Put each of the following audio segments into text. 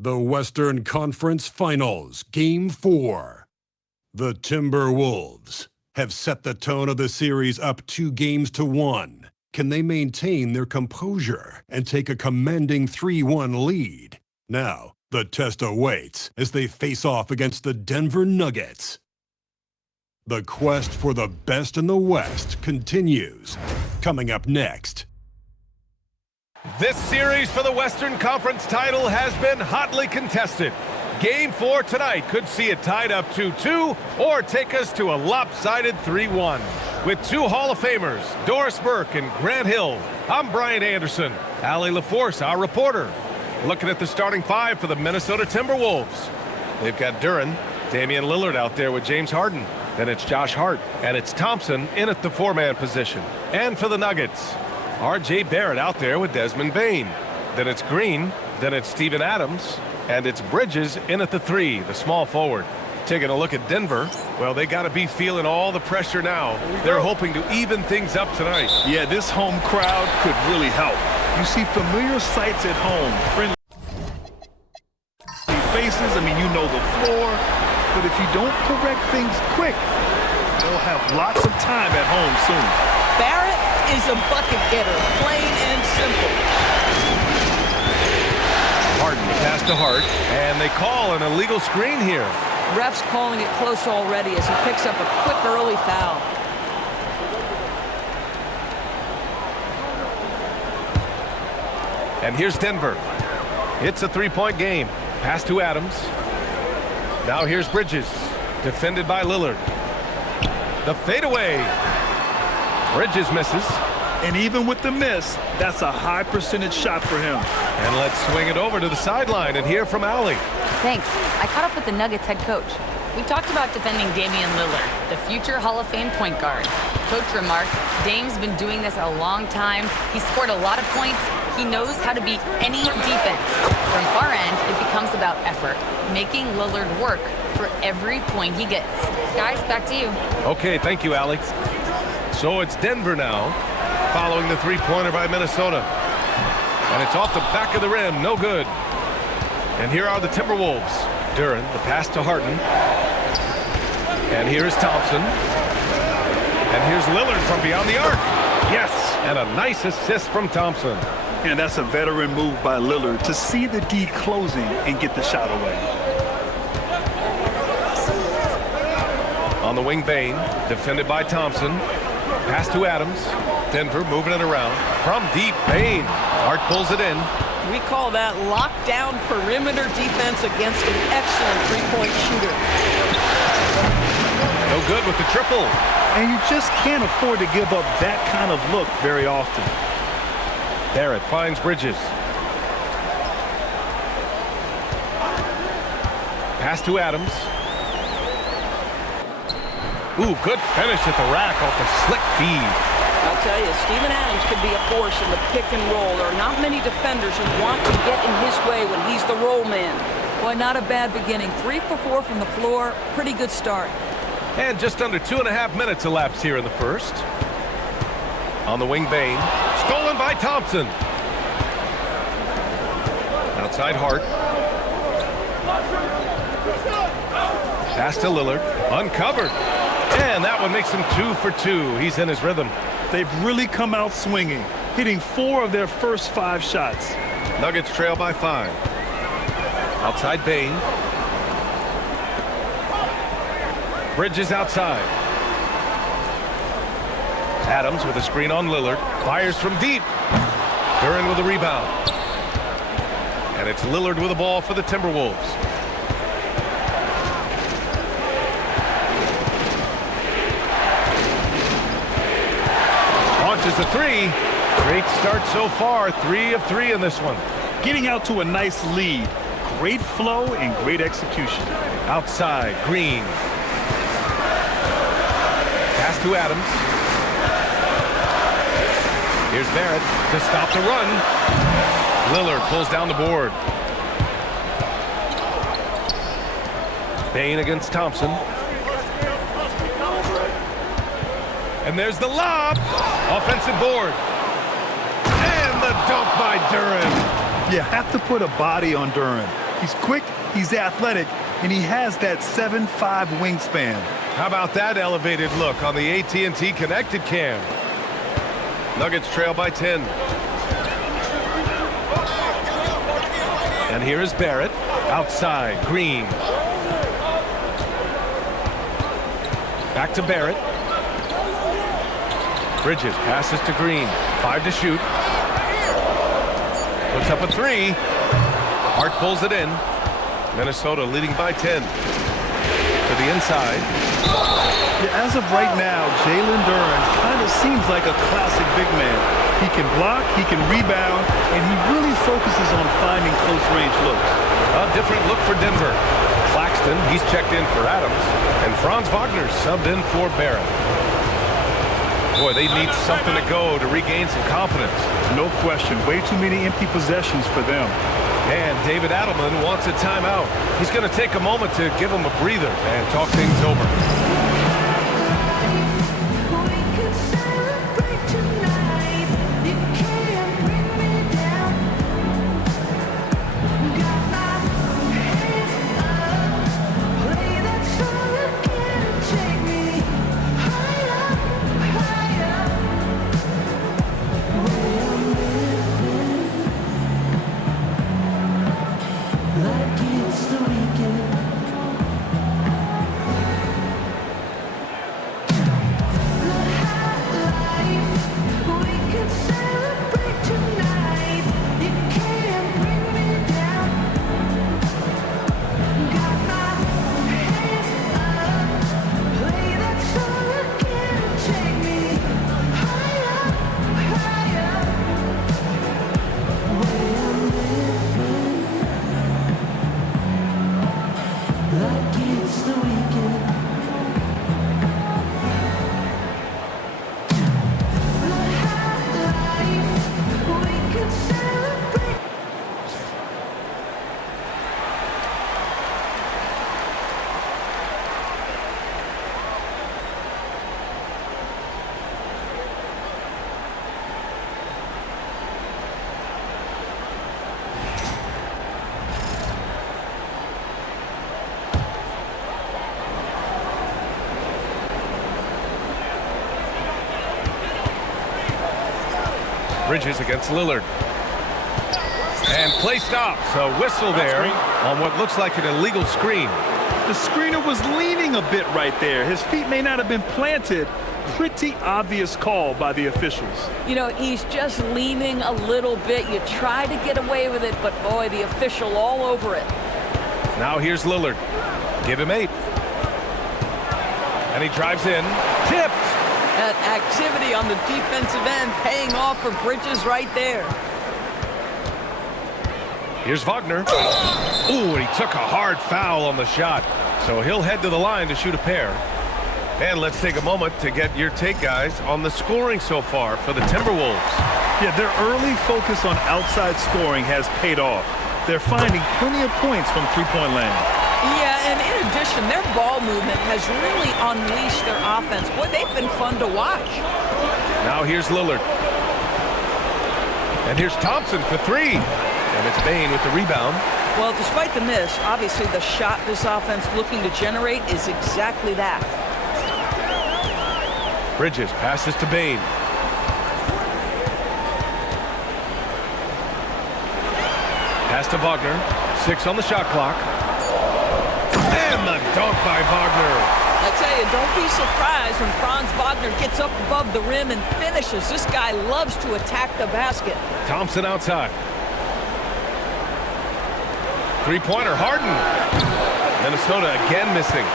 The Western Conference Finals, Game 4. The Timberwolves have set the tone of the series up 2-1. Can they maintain their composure and take a commanding 3-1 lead? Now, the test awaits as they face off against the Denver Nuggets. The quest for the best in the West continues. Coming up next. This series for the Western Conference title has been hotly contested. Game 4 tonight could see it tied up 2-2 or take us to a lopsided 3-1. With two Hall of Famers, Doris Burke and Grant Hill, I'm Brian Anderson. Allie LaForce, our reporter. Looking at the starting five for the Minnesota Timberwolves. They've got Duren, Damian Lillard out there with James Harden. Then it's Josh Hart, and it's Thompson in at the four-man position. And for the Nuggets, R.J. Barrett out there with Desmond Bane. Then it's Green, then it's Steven Adams, and it's Bridges in at the three, the small forward. Taking a look at Denver, well, they got to be feeling all the pressure now. They're hoping to even things up tonight. Yeah, this home crowd could really help. You see familiar sights at home, friendly faces. I mean, you know the floor. But if you don't correct things quick, they'll have lots of time at home soon. Barrett is a bucket getter, plain and simple. Harden pass to Hart, and they call an illegal screen here. Ref's calling it close already as he picks up a quick early foul. And here's Denver. It's a three-point game. Pass to Adams. Now here's Bridges, defended by Lillard. The fadeaway. Bridges misses. And even with the miss, that's a high percentage shot for him. And let's swing it over to the sideline and hear from Allie. Thanks. I caught up with the Nuggets head coach. We talked about defending Damian Lillard, the future Hall of Fame point guard. Coach remarked, Dame's been doing this a long time. He scored a lot of points. He knows how to beat any defense. From our end, it becomes about effort, making Lillard work for every point he gets. Guys, back to you. Okay, thank you, Allie. So it's Denver now, following the three-pointer by Minnesota. And it's off the back of the rim, no good. And here are the Timberwolves. Duren, the pass to Harden. And here is Thompson. And here's Lillard from beyond the arc. Yes, and a nice assist from Thompson. And that's a veteran move by Lillard to see the D closing and get the shot away. On the wing, Bane, defended by Thompson. Pass to Adams. Denver moving it around. From deep, Bane. Hart pulls it in. We call that lockdown perimeter defense against an excellent three-point shooter. No good with the triple. And you just can't afford to give up that kind of look very often. Barrett finds Bridges. Pass to Adams. Ooh, good finish at the rack off the slick feed. I'll tell you, Steven Adams could be a force in the pick and roll. There are not many defenders who want to get in his way when he's the roll man. Boy, not a bad beginning. 3 for 4 from the floor. Pretty good start. And just under 2.5 minutes elapsed here in the first. On the wing, Bane. Stolen by Thompson. Outside Hart. Pass to Lillard. Uncovered. And that one makes him 2 for 2. He's in his rhythm. They've really come out swinging, hitting 4 of their first 5 shots. Nuggets trail by 5. Outside Bane. Bridges outside. Adams with a screen on Lillard. Fires from deep. Duren with a rebound. And it's Lillard with the ball for the Timberwolves. Launches a three. Great start so far. 3 of 3 in this one. Getting out to a nice lead. Great flow and great execution. Outside, Green. Pass to Adams. Here's Barrett to stop the run. Lillard pulls down the board. Bane against Thompson. And there's the lob. Offensive board. And the dunk by Duren. You have to put a body on Duren. He's quick, he's athletic, and he has that 7'5" wingspan. How about that elevated look on the AT&T Connected Cam? Nuggets trail by 10. And here is Barrett. Outside, Green. Back to Barrett. Bridges passes to Green. 5 to shoot. Puts up a 3. Hart pulls it in. Minnesota leading by 10. To the inside. Yeah, as of right now, Jalen Duren kind of seems like a classic big man. He can block, he can rebound, and he really focuses on finding close-range looks. A different look for Denver. Claxton, he's checked in for Adams. And Franz Wagner subbed in for Barrett. Boy, they need something to go to regain some confidence. No question. Way too many empty possessions for them. And David Adelman wants a timeout. He's going to take a moment to give him a breather and talk things over. Bridges against Lillard. And play stops. A whistle there on what looks like an illegal screen. The screener was leaning a bit right there. His feet may not have been planted. Pretty obvious call by the officials. You know, he's just leaning a little bit. You try to get away with it, but boy, the official all over it. Now here's Lillard. Give him 8. And he drives in. Tipped. That activity on the defensive end paying off for Bridges right there. Here's Wagner. Ooh, and he took a hard foul on the shot. So he'll head to the line to shoot a pair. And let's take a moment to get your take, guys, on the scoring so far for the Timberwolves. Yeah, their early focus on outside scoring has paid off. They're finding plenty of points from three-point land. Yeah, and in addition, their ball movement has really unleashed their offense. Boy, they've been fun to watch. Now here's Lillard. And here's Thompson for 3. And it's Bane with the rebound. Well, despite the miss, obviously the shot this offense looking to generate is exactly that. Bridges passes to Bane. Pass to Wagner. 6 on the shot clock. And the dunk by Wagner. I tell you, don't be surprised when Franz Wagner gets up above the rim and finishes. This guy loves to attack the basket. Thompson outside. Three-pointer, Harden. Minnesota again missing.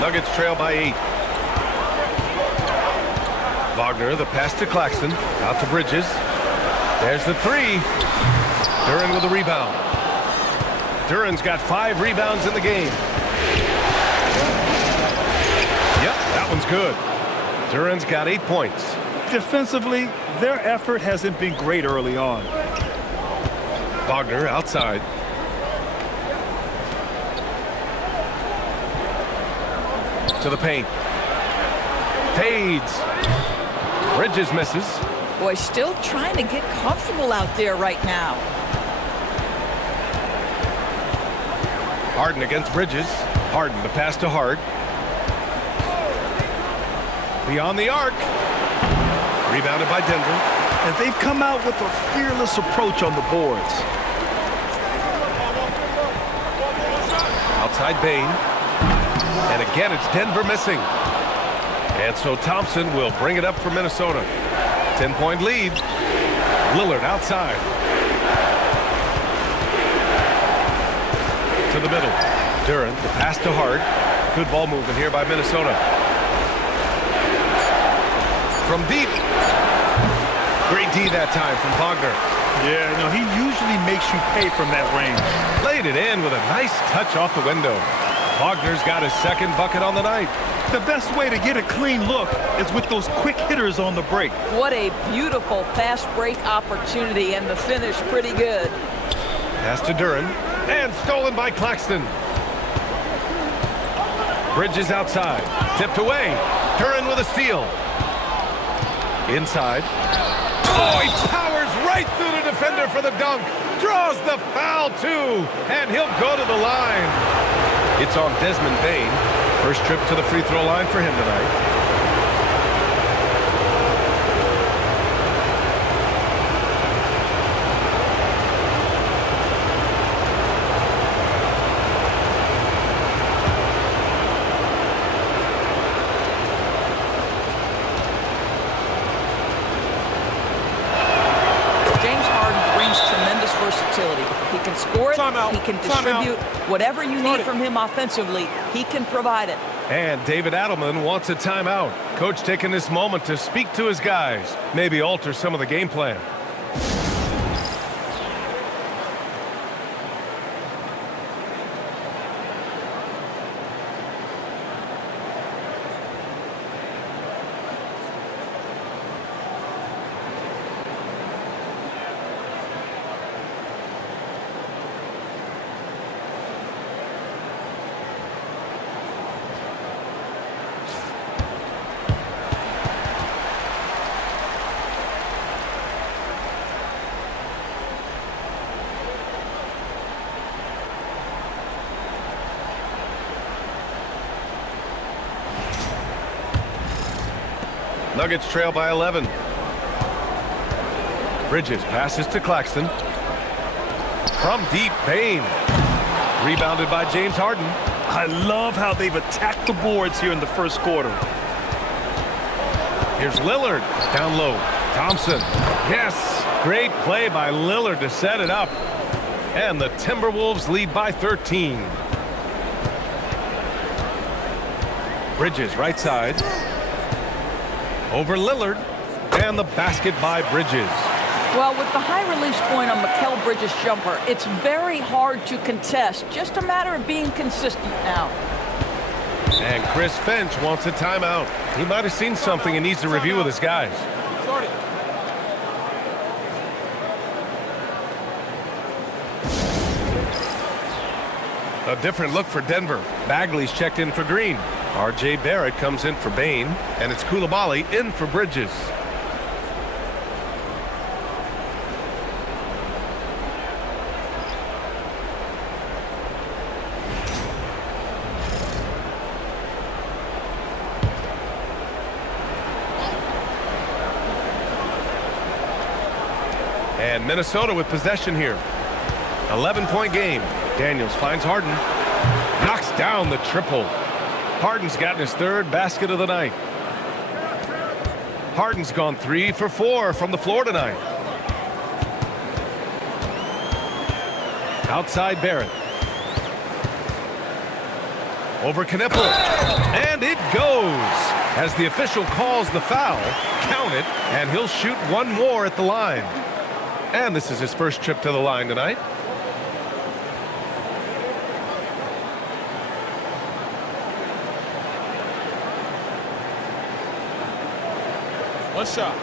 Nuggets trail by 8. Wagner, the pass to Claxton. Out to Bridges. There's the 3. Duren with a rebound. Duren's got 5 rebounds in the game. Yep, that one's good. Duren's got 8 points. Defensively, their effort hasn't been great early on. Wagner outside. To the paint. Fades. Bridges misses. Boy, still trying to get comfortable out there right now. Harden against Bridges. Harden to pass to Hart. Beyond the arc. Rebounded by Denver. And they've come out with a fearless approach on the boards. Outside Bane. And again, it's Denver missing. And so Thompson will bring it up for Minnesota. 10-point lead. Lillard outside. To the middle. Duren, the pass to Hart. Good ball movement here by Minnesota. From deep. Great D that time from Wagner. Yeah, no, he usually makes you pay from that range. Laid it in with a nice touch off the window. Wagner's got his second bucket on the night. The best way to get a clean look is with those quick hitters on the break. What a beautiful fast break opportunity, and the finish pretty good. Pass to Duren, and stolen by Claxton. Bridges outside, tipped away. Duren with a steal. Inside. Oh, he powers right through the defender for the dunk. Draws the foul, too, and he'll go to the line. It's on Desmond Bane. First trip to the free throw line for him tonight. He can score it, he can distribute. Whatever you need from him offensively, he can provide it. And David Adelman wants a timeout. Coach taking this moment to speak to his guys, maybe alter some of the game plan. Nuggets trail by 11. Bridges passes to Claxton. From deep, Bane. Rebounded by James Harden. I love how they've attacked the boards here in the first quarter. Here's Lillard. Down low. Thompson. Yes. Great play by Lillard to set it up. And the Timberwolves lead by 13. Bridges right side. Over Lillard, and the basket by Bridges. Well, with the high release point on Mikal Bridges' jumper, it's very hard to contest. Just a matter of being consistent now. And Chris Finch wants a timeout. He might have seen something and needs to review with his guys. A different look for Denver. Bagley's checked in for Green. R.J. Barrett comes in for Bane, and it's Coulibaly in for Bridges. And Minnesota with possession here. 11-point game. Daniels finds Harden. Knocks down the triple. Harden's gotten his third basket of the night. Harden's gone 3 for 4 from the floor tonight. Outside Barrett. Over Knipple. And it goes. As the official calls the foul, count it, and he'll shoot one more at the line. And this is his first trip to the line tonight. One shot.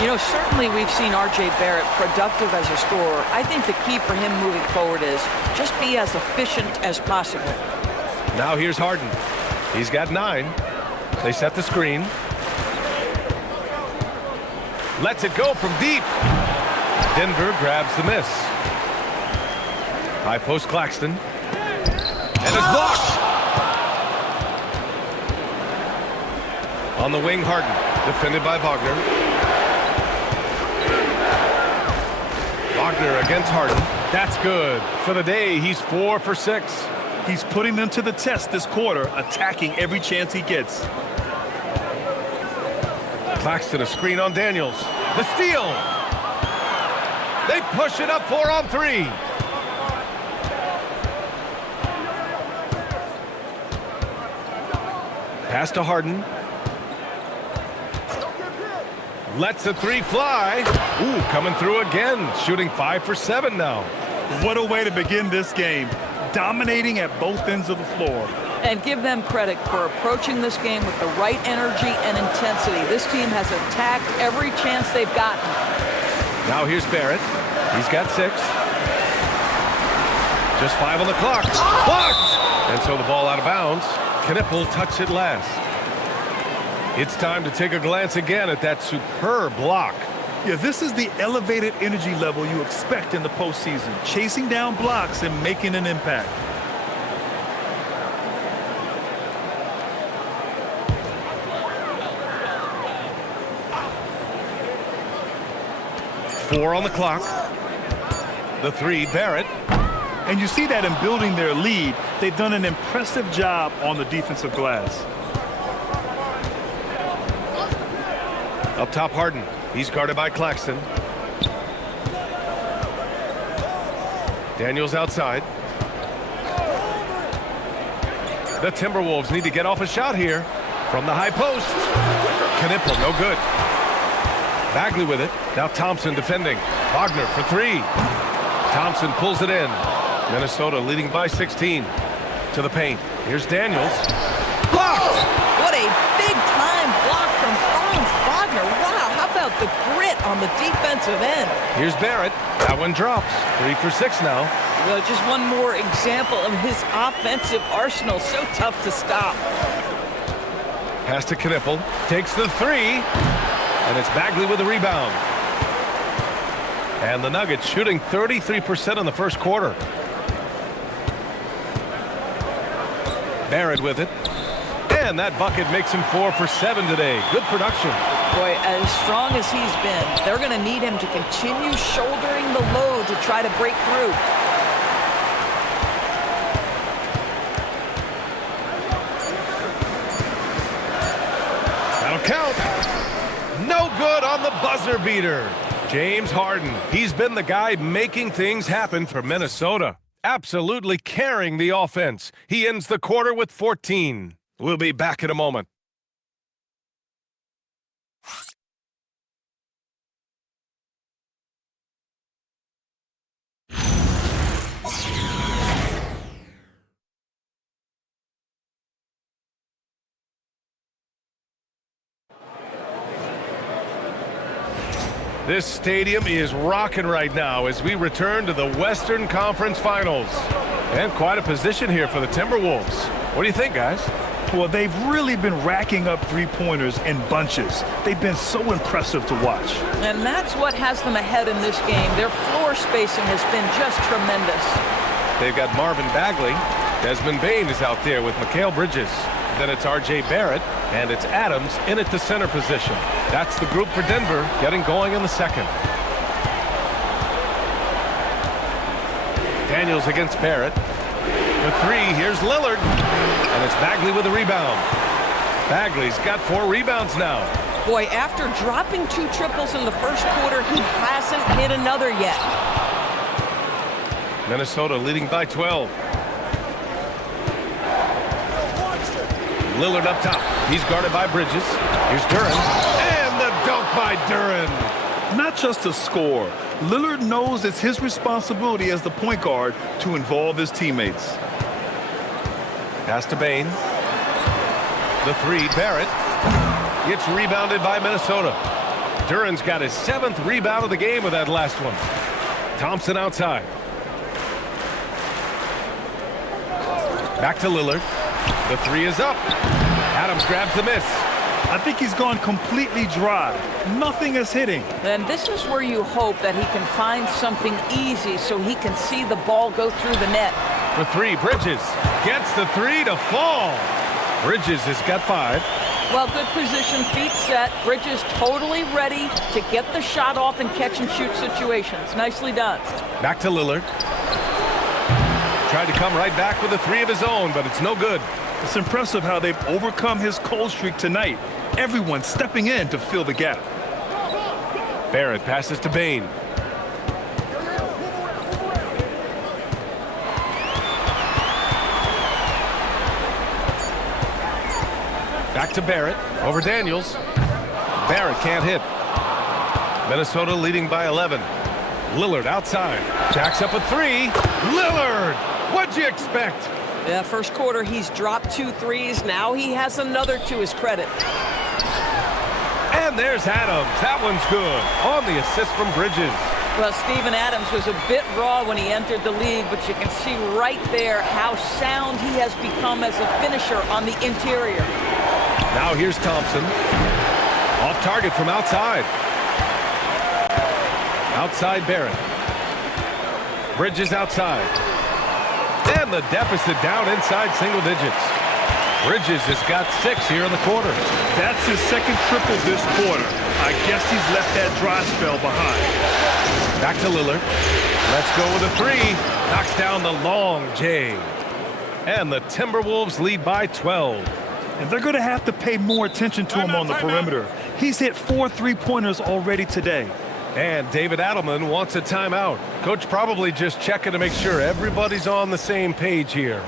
You know, certainly we've seen R.J. Barrett productive as a scorer. I think the key for him moving forward is just be as efficient as possible. Now here's Harden. He's got 9. They set the screen. Lets it go from deep. Denver grabs the miss. High post Claxton. And it's blocked. On the wing, Harden. Defended by Wagner. Wagner against Harden. That's good. For the day, he's 4 for 6. He's putting them to the test this quarter, attacking every chance he gets. Claxton a screen on Daniels. The steal. They push it up 4 on 3. Pass to Harden. Lets the 3 fly. Ooh, coming through again. Shooting 5 for 7 now. What a way to begin this game. Dominating at both ends of the floor. And give them credit for approaching this game with the right energy and intensity. This team has attacked every chance they've gotten. Now here's Barrett. He's got 6. Just 5 on the clock. Blocked! And so the ball out of bounds. Knipple touched it last. It's time to take a glance again at that superb block. Yeah, this is the elevated energy level you expect in the postseason. Chasing down blocks and making an impact. Four on the clock. The 3, Barrett. And you see that in building their lead, they've done an impressive job on the defensive glass. Up top, Harden. He's guarded by Claxton. Daniels outside. The Timberwolves need to get off a shot here from the high post. Knipple, no good. Bagley with it. Now Thompson defending. Wagner for 3. Thompson pulls it in. Minnesota leading by 16. To the paint. Here's Daniels. Blocked! What a big-time block from Franz Wagner. Wow, how about the grit on the defensive end? Here's Barrett. That one drops. 3 for 6 now. Well, just one more example of his offensive arsenal. So tough to stop. Pass to Knipple. Takes the 3. And it's Bagley with the rebound. And the Nuggets shooting 33% in the first quarter. Barrett with it. And that bucket makes him 4 for 7 today. Good production. Boy, as strong as he's been, they're going to need him to continue shouldering the load to try to break through. That'll count. No good on the buzzer beater. James Harden. He's been the guy making things happen for Minnesota. Absolutely carrying the offense. He ends the quarter with 14. We'll be back in a moment. This stadium is rocking right now as we return to the Western Conference Finals. And quite a position here for the Timberwolves. What do you think, guys? Well, they've really been racking up three-pointers in bunches. They've been so impressive to watch. And that's what has them ahead in this game. Their floor spacing has been just tremendous. They've got Marvin Bagley. Desmond Bane is out there with Mikal Bridges. Then it's R.J. Barrett, and it's Adams in at the center position. That's the group for Denver getting going in the second. Daniels against Barrett. For 3, here's Lillard. And it's Bagley with a rebound. Bagley's got 4 rebounds now. Boy, after dropping 2 triples in the first quarter, he hasn't hit another yet. Minnesota leading by 12. Lillard up top. He's guarded by Bridges. Here's Duren. And the dunk by Duren. Not just a score. Lillard knows it's his responsibility as the point guard to involve his teammates. Pass to Bane. The 3, Barrett. It's rebounded by Minnesota. Duren's got his 7th rebound of the game with that last one. Thompson outside. Back to Lillard. The 3 is up. Adams grabs the miss. I think he's gone completely dry. Nothing is hitting. And this is where you hope that he can find something easy so he can see the ball go through the net. For three, Bridges gets the three to fall. Bridges has got 5. Well, good position, feet set. Bridges totally ready to get the shot off in catch-and-shoot situations. Nicely done. Back to Lillard. Tried to come right back with a 3 of his own, but it's no good. It's impressive how they've overcome his cold streak tonight. Everyone stepping in to fill the gap. Barrett passes to Bain. Back to Barrett, over Daniels. Barrett can't hit. Minnesota leading by 11. Lillard outside, jacks up a 3. Lillard, what'd you expect? Yeah, first quarter, he's dropped 2 threes. Now he has another to his credit. And there's Adams. That one's good. On the assist from Bridges. Well, Steven Adams was a bit raw when he entered the league, but you can see right there how sound he has become as a finisher on the interior. Now here's Thompson. Off target from outside. Outside Barrett. Bridges outside. And the deficit down inside single digits. Bridges has got 6 here in the quarter. That's his second triple this quarter. I guess he's left that dry spell behind. Back to Lillard. Let's go with a 3. Knocks down the long J. And the Timberwolves lead by 12. And they're going to have to pay more attention to him on the perimeter. He's hit 4 3-pointers already today. And David Adelman wants a timeout. Coach probably just checking to make sure everybody's on the same page here.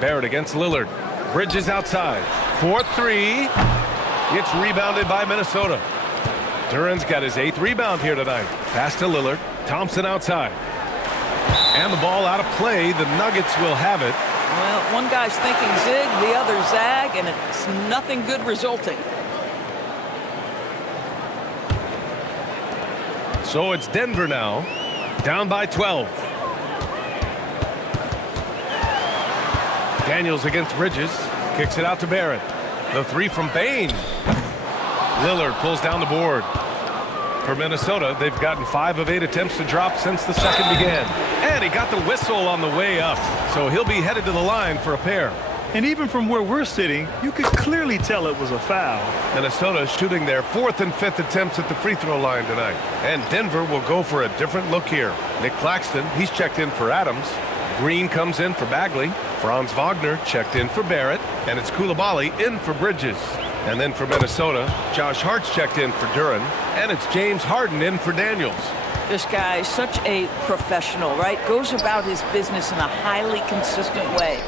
Barrett against Lillard. Bridges outside. 4-3. It's rebounded by Minnesota. Duran's got his 8th rebound here tonight. Pass to Lillard. Thompson outside. And the ball out of play. The Nuggets will have it. Well, one guy's thinking zig, the other zag, and it's nothing good resulting. So it's Denver now, down by 12. Daniels against Bridges, kicks it out to Barrett. The 3 from Bain. Lillard pulls down the board. For Minnesota, they've gotten 5 of 8 attempts to drop since the second began. And he got the whistle on the way up, so he'll be headed to the line for a pair. And even from where we're sitting, you could clearly tell it was a foul. Minnesota shooting their 4th and 5th attempts at the free throw line tonight. And Denver will go for a different look here. Nick Claxton, he's checked in for Adams. Green comes in for Bagley. Franz Wagner checked in for Barrett. And it's Coulibaly in for Bridges. And then for Minnesota, Josh Hart's checked in for Duran. And it's James Harden in for Daniels. This guy is such a professional, right? Goes about his business in a highly consistent way.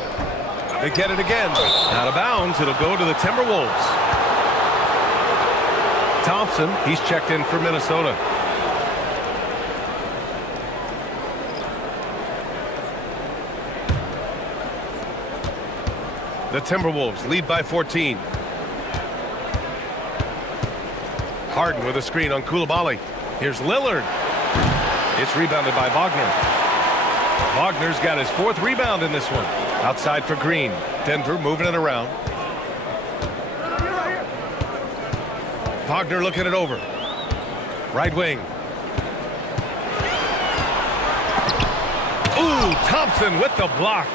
They get it again. Out of bounds, it'll go to the Timberwolves. Thompson, he's checked in for Minnesota. The Timberwolves lead by 14. Harden with a screen on Coulibaly. Here's Lillard. It's rebounded by Wagner. Wagner's got his 4th rebound in this one. Outside for Green. Denver moving it around. Wagner looking it over. Right wing. Ooh, Thompson with the block.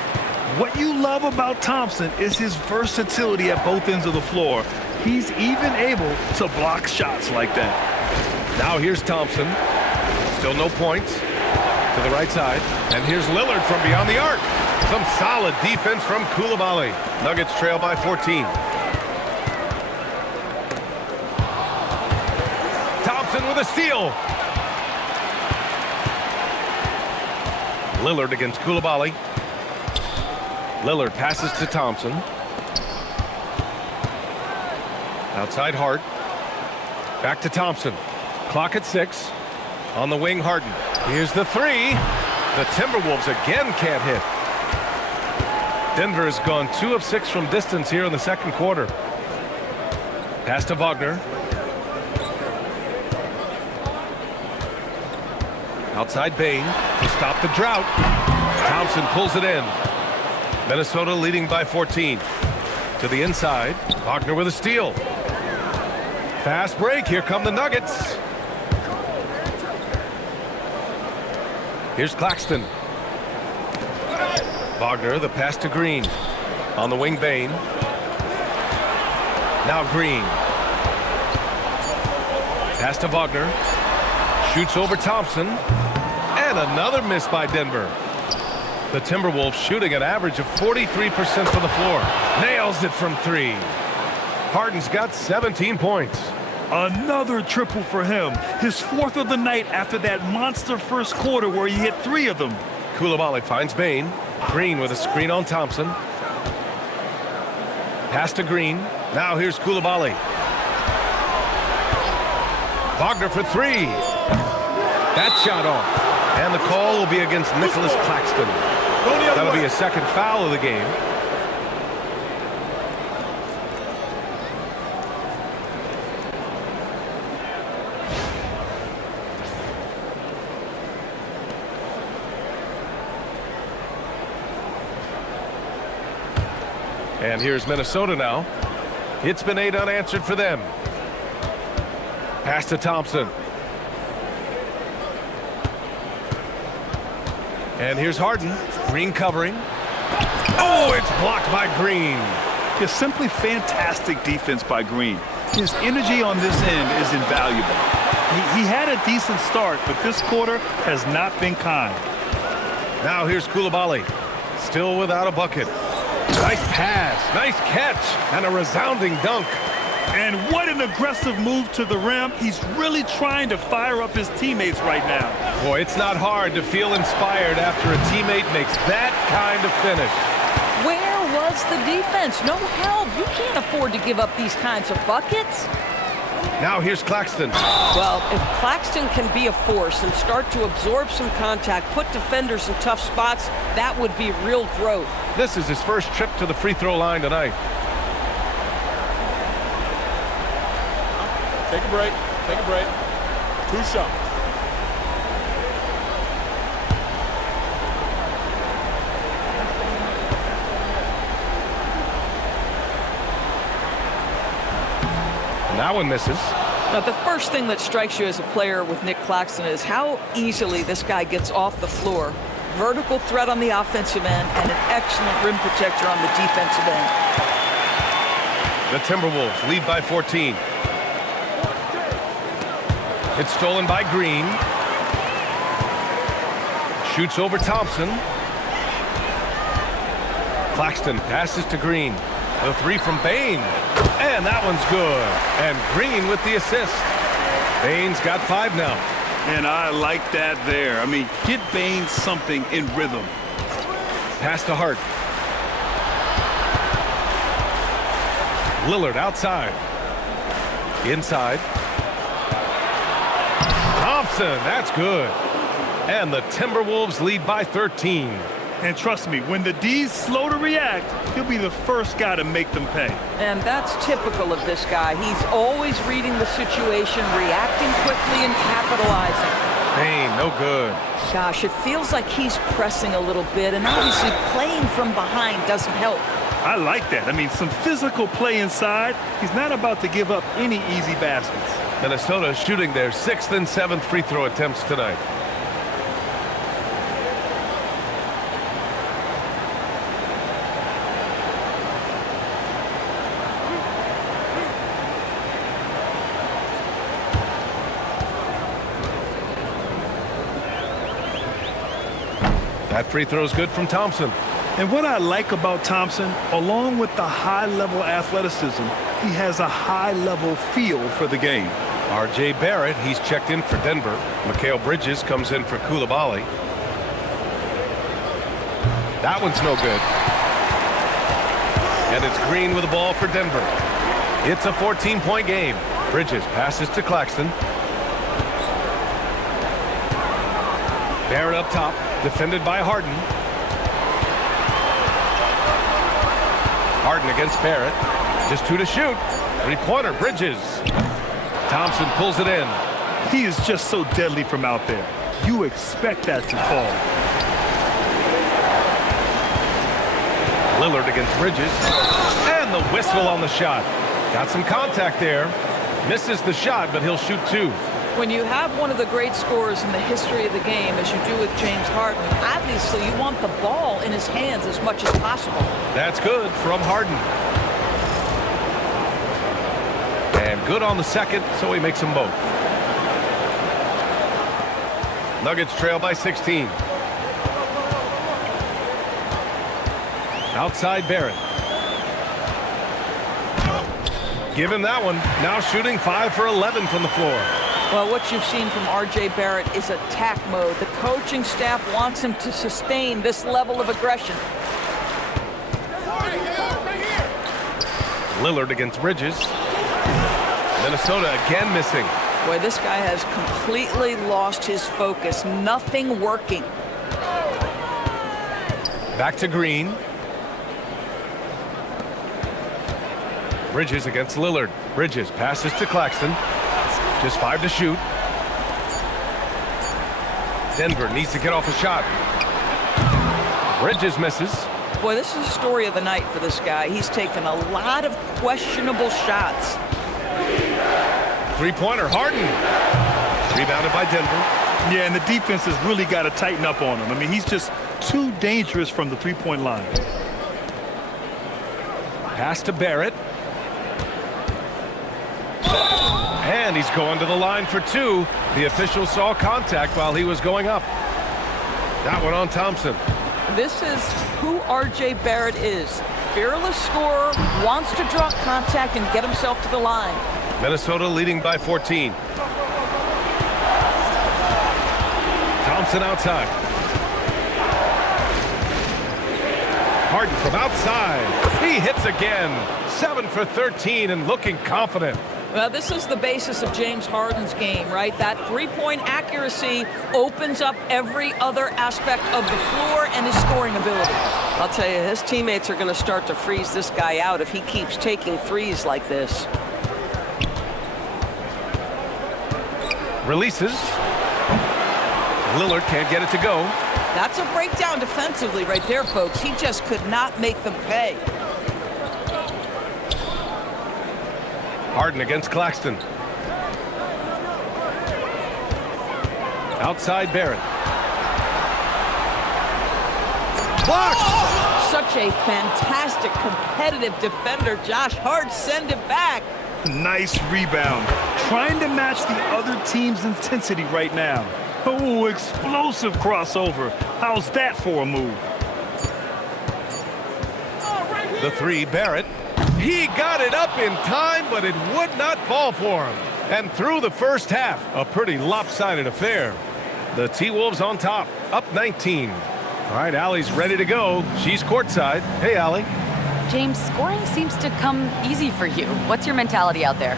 What you love about Thompson is his versatility at both ends of the floor. He's even able to block shots like that. Now here's Thompson. Still no points. To the right side. And here's Lillard from beyond the arc. Some solid defense from Coulibaly. Nuggets trail by 14. Thompson with a steal. Lillard against Coulibaly. Lillard passes to Thompson. Outside Hart. Back to Thompson. Clock at 6. On the wing, Harden. Here's the 3. The Timberwolves again can't hit. Denver has gone 2 of 6 from distance here in the second quarter. Pass to Wagner. Outside Bain to stop the drought. Thompson pulls it in. Minnesota leading by 14. To the inside. Wagner with a steal. Fast break. Here come the Nuggets. Here's Claxton. Wagner, the pass to Green. On the wing, Bain. Now Green. Pass to Wagner. Shoots over Thompson. And another miss by Denver. The Timberwolves shooting an average of 43% from the floor. Nails it from 3. Harden's got 17 points. Another triple for him. His 4th of the night after that monster first quarter where he hit 3 of them. Coulibaly finds Bain. Green with a screen on Thompson. Pass to Green. Now here's Coulibaly. Wagner for 3. That shot off. And the call will be against Nicholas Claxton. That'll be a second foul of the game. And here's Minnesota now. It's been 8 unanswered for them. Pass to Thompson. And here's Harden. Green covering. Oh, it's blocked by Green. It's simply fantastic defense by Green. His energy on this end is invaluable. He had a decent start, but this quarter has not been kind. Now here's Coulibaly. Still without a bucket. Nice pass, nice catch, and a resounding dunk. And what an aggressive move to the rim. He's really trying to fire up his teammates right now. Boy, it's not hard to feel inspired after a teammate makes that kind of finish. Where was the defense? No help. You can't afford to give up these kinds of buckets. Now here's Claxton. Well, if Claxton can be a force and start to absorb some contact, put defenders in tough spots, that would be real growth. This is his first trip to the free throw line tonight. Take a break. Take a break. 2 shots. And that one misses. Now, the first thing that strikes you as a player with Nick Claxton is how easily this guy gets off the floor. Vertical threat on the offensive end and an excellent rim protector on the defensive end. The Timberwolves lead by 14. It's stolen by Green. Shoots over Thompson. Claxton passes to Green. The 3 from Bain. And that one's good. And Green with the assist. Bain's got 5 now. And I like that there. I mean, get Bain something in rhythm. Pass to Hart. Lillard outside. Inside. Thompson, that's good. And the Timberwolves lead by 13. And trust me, when the D's slow to react, he'll be the first guy to make them pay. And that's typical of this guy. He's always reading the situation, reacting quickly and capitalizing. Payne, no good. Gosh, it feels like he's pressing a little bit, and obviously playing from behind doesn't help. I like that. I mean, some physical play inside. He's not about to give up any easy baskets. Minnesota shooting their 6th and 7th free throw attempts tonight. That free throw is good from Thompson. And what I like about Thompson, along with the high-level athleticism, he has a high-level feel for the game. R.J. Barrett, he's checked in for Denver. Mikal Bridges comes in for Coulibaly. That one's no good. And it's Green with the ball for Denver. It's a 14-point game. Bridges passes to Claxton. Barrett up top, defended by Harden. Harden against Barrett. Just 2 to shoot. Three-pointer, Bridges. Thompson pulls it in. He is just so deadly from out there. You expect that to fall. Lillard against Bridges. And the whistle on the shot. Got some contact there. Misses the shot, but he'll shoot 2. When you have one of the great scorers in the history of the game, as you do with James Harden, obviously you want the ball in his hands as much as possible. That's good from Harden. And good on the second, so he makes them both. Nuggets trail by 16. Outside Barrett. Give him that one. Now shooting 5 for 11 from the floor. Well, what you've seen from R.J. Barrett is attack mode. The coaching staff wants him to sustain this level of aggression. Lillard against Bridges. Minnesota again missing. Boy, this guy has completely lost his focus. Nothing working. Back to Green. Bridges against Lillard. Bridges passes to Claxton. Just 5 to shoot. Denver needs to get off a shot. Bridges misses. Boy, this is the story of the night for this guy. He's taken a lot of questionable shots. Three-pointer, Harden. Rebounded by Denver. Yeah, and the defense has really got to tighten up on him. I mean, he's just too dangerous from the three-point line. Pass to Barrett. And he's going to the line for 2. The official saw contact while he was going up. That one on Thompson. This is who R.J. Barrett is. Fearless scorer, wants to draw contact and get himself to the line. Minnesota leading by 14. Thompson outside. Harden from outside. He hits again. 7 for 13 and looking confident. Well, this is the basis of James Harden's game, right? That three-point accuracy opens up every other aspect of the floor and his scoring ability. I'll tell you, his teammates are going to start to freeze this guy out if he keeps taking threes like this. Releases. Lillard can't get it to go. That's a breakdown defensively right there, folks. He just could not make them pay. Harden against Claxton. Outside Barrett. Blocked! Such a fantastic competitive defender. Josh Hart, send it back. Nice rebound. Trying to match the other team's intensity right now. Oh, explosive crossover. How's that for a move? The 3, Barrett. He got it up in time, but it would not fall for him. And through the first half, a pretty lopsided affair. The T-Wolves on top, up 19. All right, Allie's ready to go. She's courtside. Hey, Allie. James, scoring seems to come easy for you. What's your mentality out there?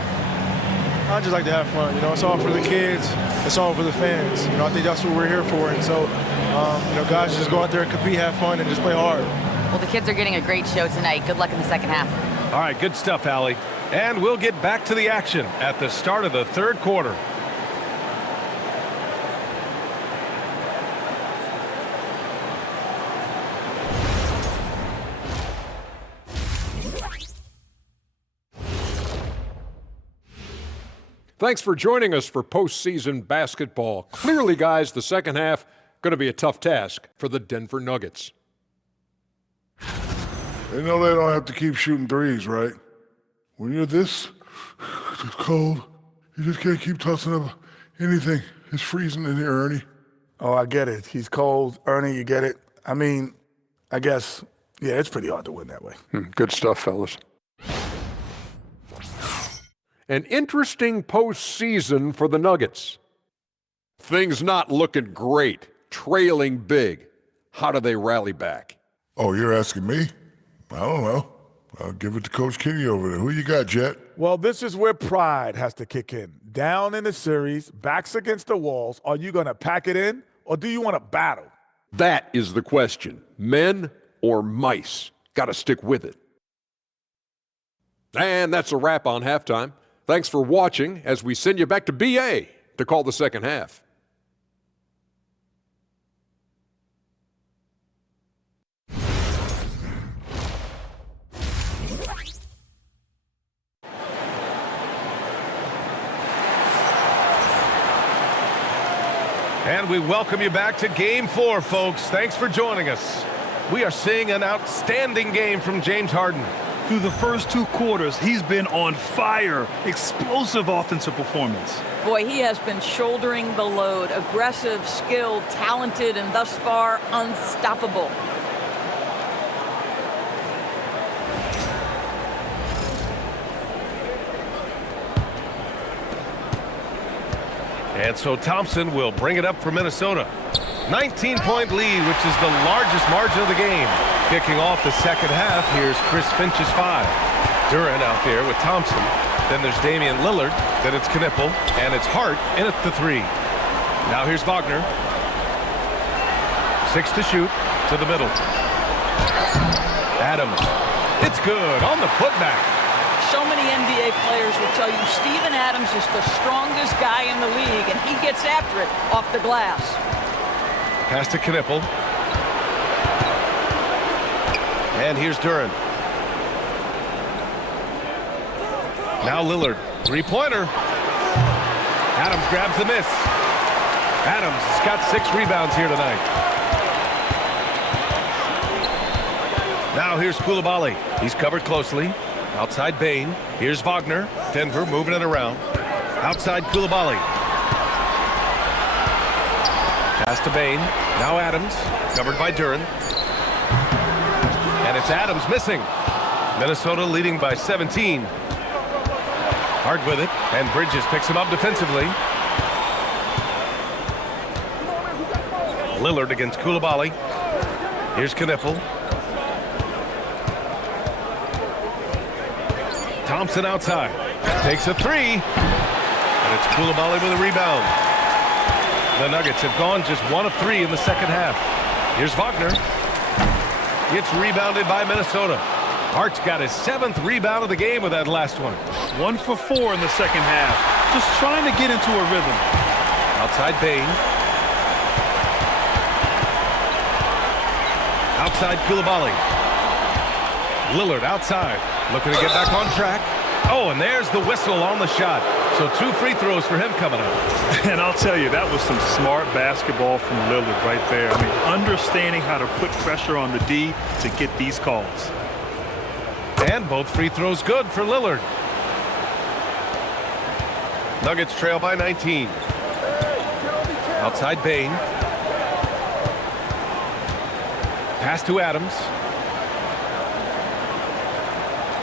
I just like to have fun. You know, it's all for the kids. It's all for the fans. You know, I think that's what we're here for. And so, you know, guys just go out there and compete, have fun, and just play hard. Well, the kids are getting a great show tonight. Good luck in the second half. All right, good stuff, Allie. And we'll get back to the action at the start of the third quarter. Thanks for joining us for postseason basketball. Clearly, guys, the second half going to be a tough task for the Denver Nuggets. They know they don't have to keep shooting threes, right? When you're this cold, you just can't keep tossing up anything. It's freezing in here, Ernie. Oh, I get it. He's cold. Ernie, you get it. I mean, I guess, yeah, it's pretty hard to win that way. Good stuff, fellas. An interesting postseason for the Nuggets. Things not looking great, trailing big. How do they rally back? Oh, you're asking me? I don't know. I'll give it to Coach Kenny over there. Who you got, Jet? Well, this is where pride has to kick in. Down in the series, backs against the walls. Are you going to pack it in, or do you want to battle? That is the question. Men or mice? Got to stick with it. And that's a wrap on halftime. Thanks for watching as we send you back to BA to call the second half. And we welcome you back to Game 4, folks. Thanks for joining us. We are seeing an outstanding game from James Harden. Through the first two quarters, he's been on fire. Explosive offensive performance. Boy, he has been shouldering the load. Aggressive, skilled, talented, and thus far, unstoppable. And so Thompson will bring it up for Minnesota. 19-point lead, which is the largest margin of the game. Kicking off the second half, here's Chris Finch's 5. Duran out there with Thompson. Then there's Damian Lillard. Then it's Knipple. And it's Hart in at the 3. Now here's Wagner. 6 to shoot to the middle. Adams. It's good on the putback. So many NBA players will tell you Steven Adams is the strongest guy in the league, and he gets after it off the glass. Pass to Knipple. And here's Duran. Now Lillard. Three-pointer. Adams grabs the miss. Adams has got 6 rebounds here tonight. Now here's Coulibaly. He's covered closely. Outside Bain. Here's Wagner. Denver moving it around. Outside Coulibaly. Pass to Bain. Now Adams. Covered by Duran. And it's Adams missing. Minnesota leading by 17. Hard with it. And Bridges picks him up defensively. Lillard against Coulibaly. Here's Knipple. Thompson outside. Takes a 3. And it's Coulibaly with a rebound. The Nuggets have gone just 1 of 3 in the second half. Here's Wagner. Gets rebounded by Minnesota. Hart's got his 7th rebound of the game with that last one. 1 for 4 in the second half. Just trying to get into a rhythm. Outside Bain. Outside Coulibaly. Lillard outside. Looking to get back on track. Oh, and there's the whistle on the shot. So 2 free throws for him coming up. And I'll tell you, that was some smart basketball from Lillard right there. I mean, understanding how to put pressure on the D to get these calls. And both free throws good for Lillard. Nuggets trail by 19. Outside Bain. Pass to Adams.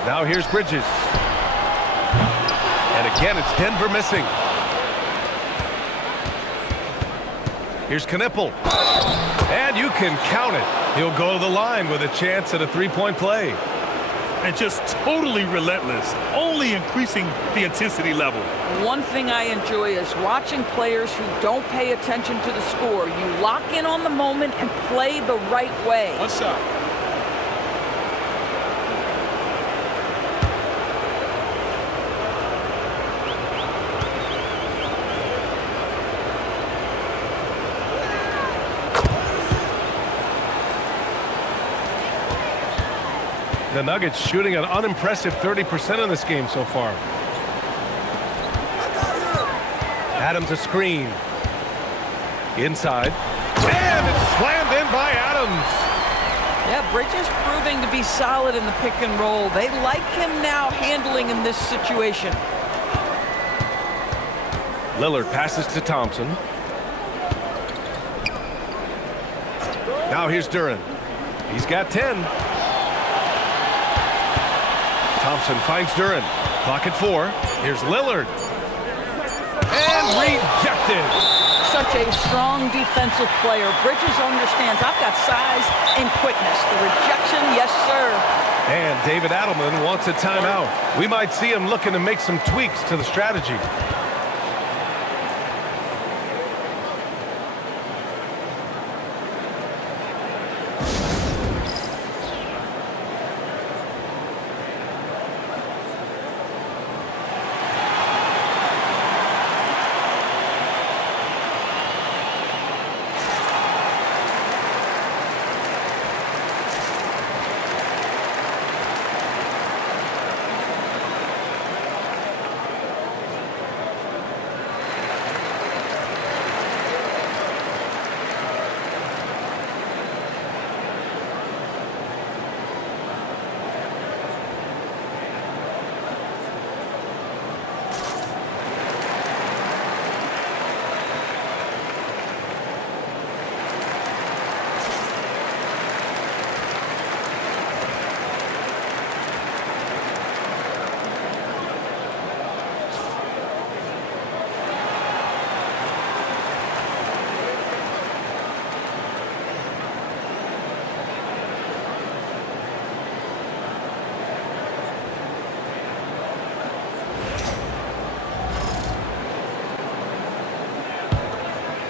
Now here's Bridges. And again, it's Denver missing. Here's Knipple. And you can count it. He'll go to the line with a chance at a 3-point play. and just totally relentless, only increasing the intensity level. One thing I enjoy is watching players who don't pay attention to the score. You lock in on the moment and play the right way. One shot. The Nuggets shooting an unimpressive 30% in this game so far. Adams a screen. Inside. And it's slammed in by Adams. Yeah, Bridges proving to be solid in the pick and roll. They like him now handling in this situation. Lillard passes to Thompson. Now here's Duren. He's got 10. Thompson finds Duren. Clock at 4. Here's Lillard. And rejected. Such a strong defensive player. Bridges understands I've got size and quickness. The rejection, yes, sir. And David Adelman wants a timeout. We might see him looking to make some tweaks to the strategy.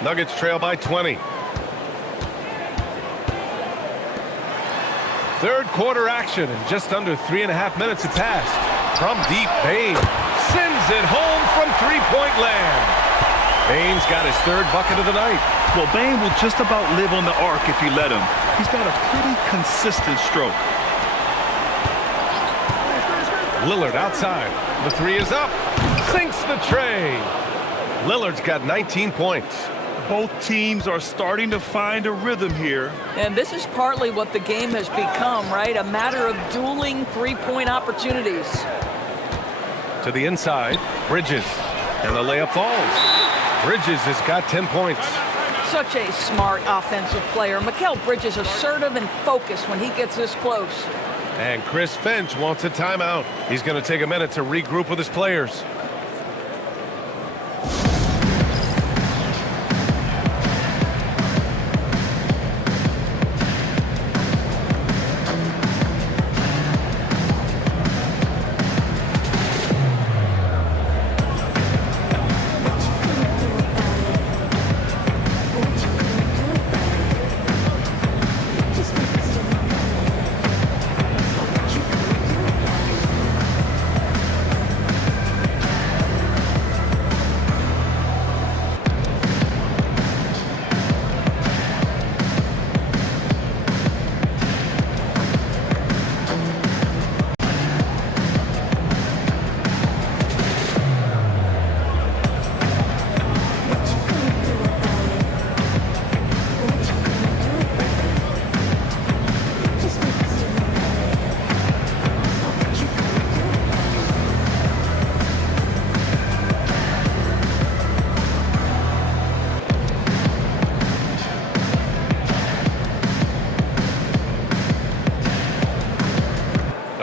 Nuggets trail by 20. Third quarter action, and just under 3.5 minutes have passed. From deep, Bane sends it home from three-point land. Bane's got his third bucket of the night. Well, Bane will just about live on the arc if you let him. He's got a pretty consistent stroke. Lillard outside. The three is up. Sinks the tray. Lillard's got 19 points. Both teams are starting to find a rhythm here. And this is partly what the game has become, right? A matter of dueling three-point opportunities. To the inside, Bridges. And the layup falls. Bridges has got 10 points. Such a smart offensive player. Mikal Bridges assertive and focused when he gets this close. And Chris Finch wants a timeout. He's going to take a minute to regroup with his players.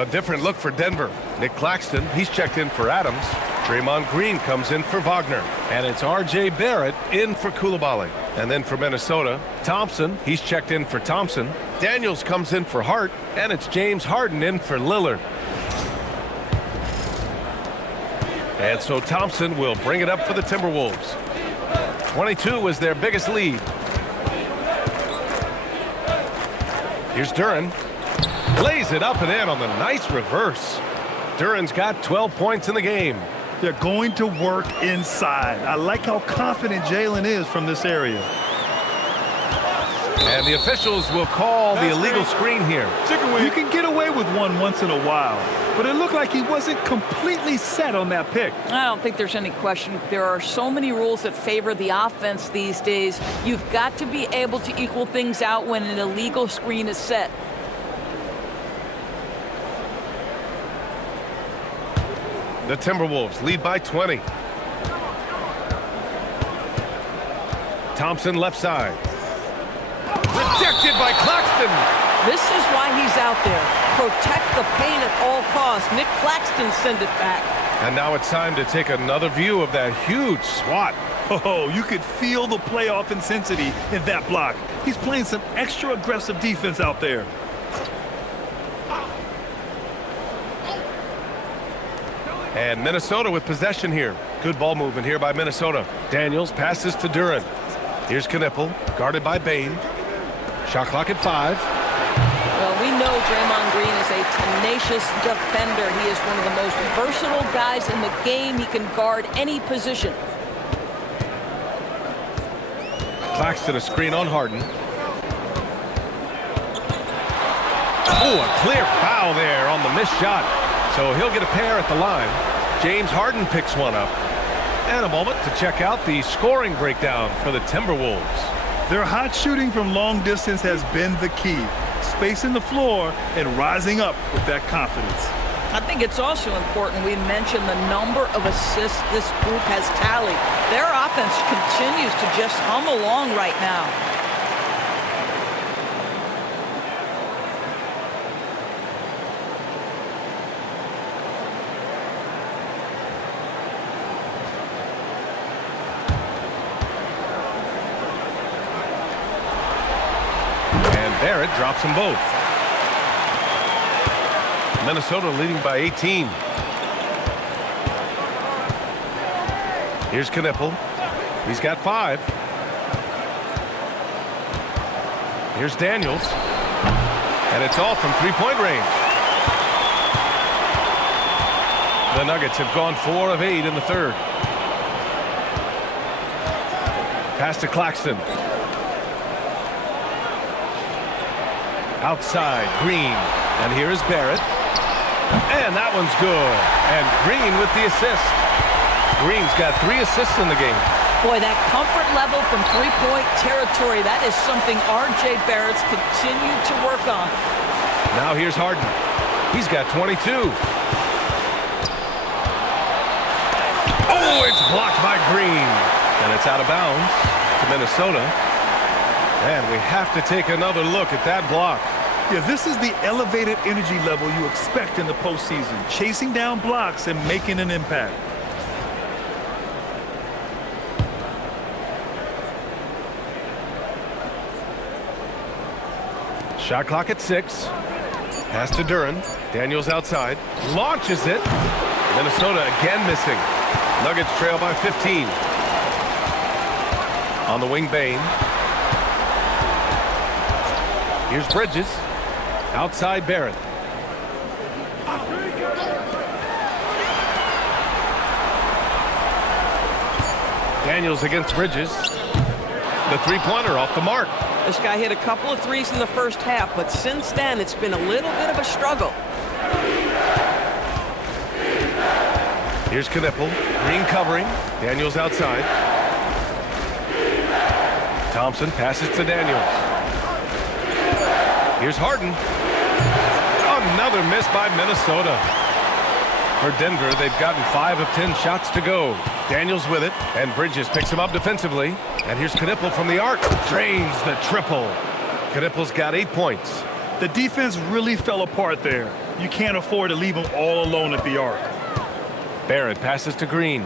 A different look for Denver. Nick Claxton, he's checked in for Adams. Draymond Green comes in for Wagner. And it's R.J. Barrett in for Coulibaly. And then for Minnesota, Thompson, he's checked in for Thompson. Daniels comes in for Hart. And it's James Harden in for Lillard. And so Thompson will bring it up for the Timberwolves. 22 was their biggest lead. Here's Duren. Lays it up and in on the nice reverse. Duren's got 12 points in the game. They're going to work inside. I like how confident Jalen is from this area. And the officials will call the illegal screen here. You can get away with one once in a while, but it looked like he wasn't completely set on that pick. I don't think there's any question. There are so many rules that favor the offense these days. You've got to be able to equal things out when an illegal screen is set. The Timberwolves lead by 20. Thompson left side. Rejected by Claxton. This is why he's out there. Protect the paint at all costs. Nick Claxton send it back. And now it's time to take another view of that huge swat. Oh, you could feel the playoff intensity in that block. He's playing some extra aggressive defense out there. And Minnesota with possession here. Good ball movement here by Minnesota. Daniels passes to Duren. Here's Knipple, guarded by Bane. Shot clock at 5. Well, we know Draymond Green is a tenacious defender. He is one of the most versatile guys in the game. He can guard any position. Claxton a screen on Harden. Oh, a clear foul there on the missed shot. So he'll get a pair at the line. James Harden picks one up. And a moment to check out the scoring breakdown for the Timberwolves. Their hot shooting from long distance has been the key. Spacing the floor and rising up with that confidence. I think it's also important we mention the number of assists this group has tallied. Their offense continues to just hum along right now. Barrett drops them both. Minnesota leading by 18. Here's Knipple. He's got 5. Here's Daniels. And it's all from three-point range. The Nuggets have gone 4 of 8 in the third. Pass to Claxton. Outside, Green. And here is Barrett. And that one's good. And Green with the assist. Green's got 3 assists in the game. Boy, that comfort level from three-point territory, that is something R.J. Barrett's continued to work on. Now here's Harden. He's got 22. Oh, it's blocked by Green. And it's out of bounds to Minnesota. And we have to take another look at that block. Yeah, this is the elevated energy level you expect in the postseason. Chasing down blocks and making an impact. Shot clock at 6. Pass to Duren. Daniels outside. Launches it. Minnesota again missing. Nuggets trail by 15. On the wing, Bane. Here's Bridges. Outside Barrett. Daniels against Bridges. The three-pointer off the mark. This guy hit a couple of threes in the first half, but since then it's been a little bit of a struggle. Here's Knipple. Green covering. Daniels outside. Thompson passes to Daniels. Here's Harden. Another miss by Minnesota. For Denver, they've gotten 5 of 10 shots to go. Daniels with it, and Bridges picks him up defensively. And here's Knipple from the arc. Drains the triple. Knipple's got 8 points. The defense really fell apart there. You can't afford to leave them all alone at the arc. Barrett passes to Green.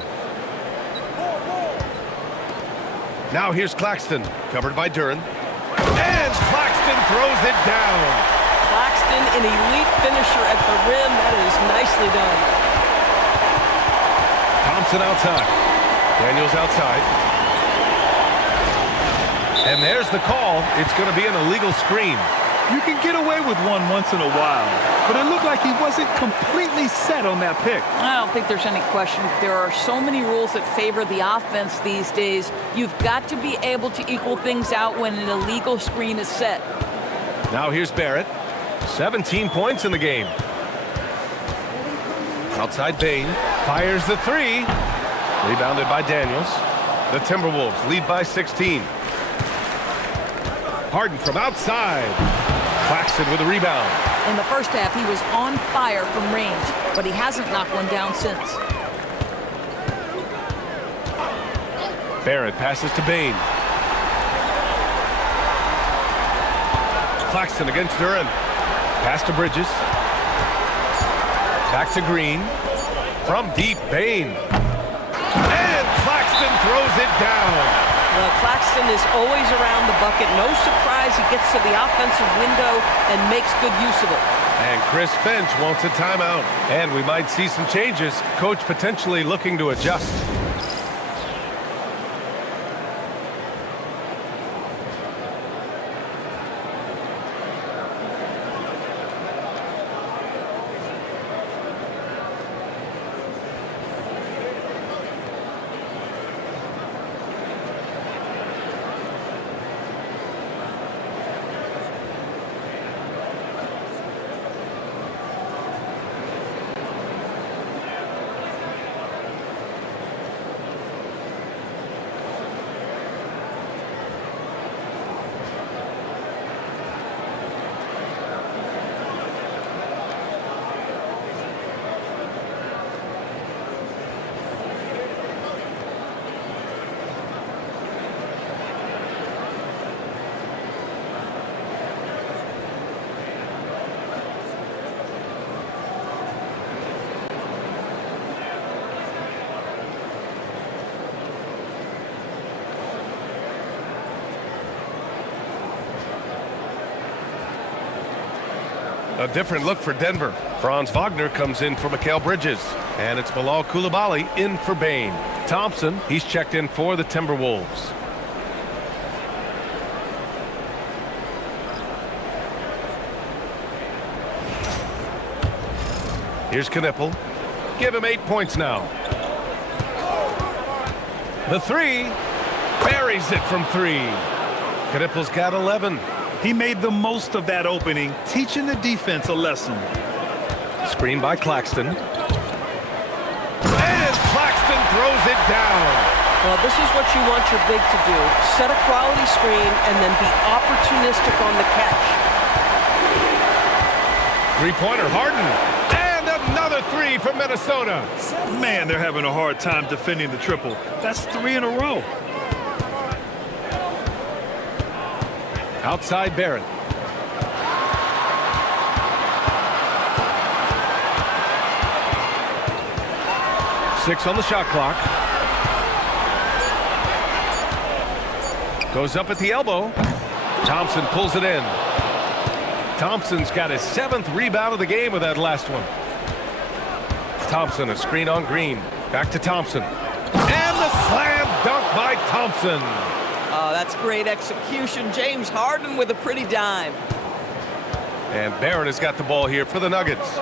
Now here's Claxton, covered by Duren. And Claxton throws it down. Claxton, an elite finisher at the rim. That is nicely done. Thompson outside. Daniels outside. And there's the call. It's going to be an illegal screen. You can get away with one once in a while, but it looked like he wasn't completely set on that pick. I don't think there's any question. There are so many rules that favor the offense these days. You've got to be able to equal things out when an illegal screen is set. Now here's Barrett. 17 points in the game. Outside Bane. Fires the three. Rebounded by Daniels. The Timberwolves lead by 16. Harden from outside. Claxton with a rebound. In the first half, he was on fire from range, but he hasn't knocked one down since. Barrett passes to Bane. Claxton against Duren. Pass to Bridges. Back to Green. From deep, Bane. And Claxton throws it down. Well, Claxton is always around the bucket. No surprise he gets to the offensive window and makes good use of it. And Chris Finch wants a timeout. And we might see some changes. Coach potentially looking to adjust. A different look for Denver. Franz Wagner comes in for Mikal Bridges. And it's Bilal Coulibaly in for Bane. Thompson, he's checked in for the Timberwolves. Here's Knipple. Give him 8 points now. The three. Buries it from three. Knipple's got 11. He made the most of that opening, teaching the defense a lesson. Screen by Claxton. And Claxton throws it down. Well, this is what you want your big to do. Set a quality screen and then be opportunistic on the catch. Three-pointer, Harden. And another three from Minnesota. Man, they're having a hard time defending the triple. That's 3 in a row. Outside Barrett. Six on the shot clock. Goes up at the elbow. Thompson pulls it in. Thompson's got his 7th rebound of the game with that last one. Thompson, a screen on Green. Back to Thompson. And the slam dunk by Thompson. Oh, that's great execution. James Harden with a pretty dime. And Barrett has got the ball here for the Nuggets.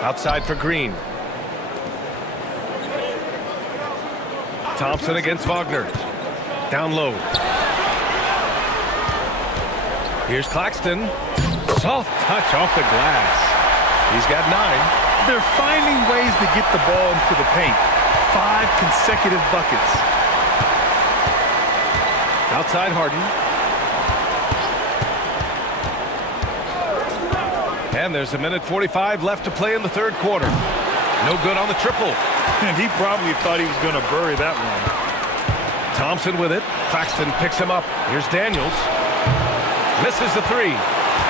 Outside for Green. Thompson against Wagner. Down low. Here's Claxton. Soft touch off the glass. He's got 9. They're finding ways to get the ball into the paint. 5 consecutive buckets. Outside Harden. And there's 1:45 left to play in the third quarter. No good on the triple. And he probably thought he was going to bury that one. Thompson with it. Claxton picks him up. Here's Daniels. Misses the three.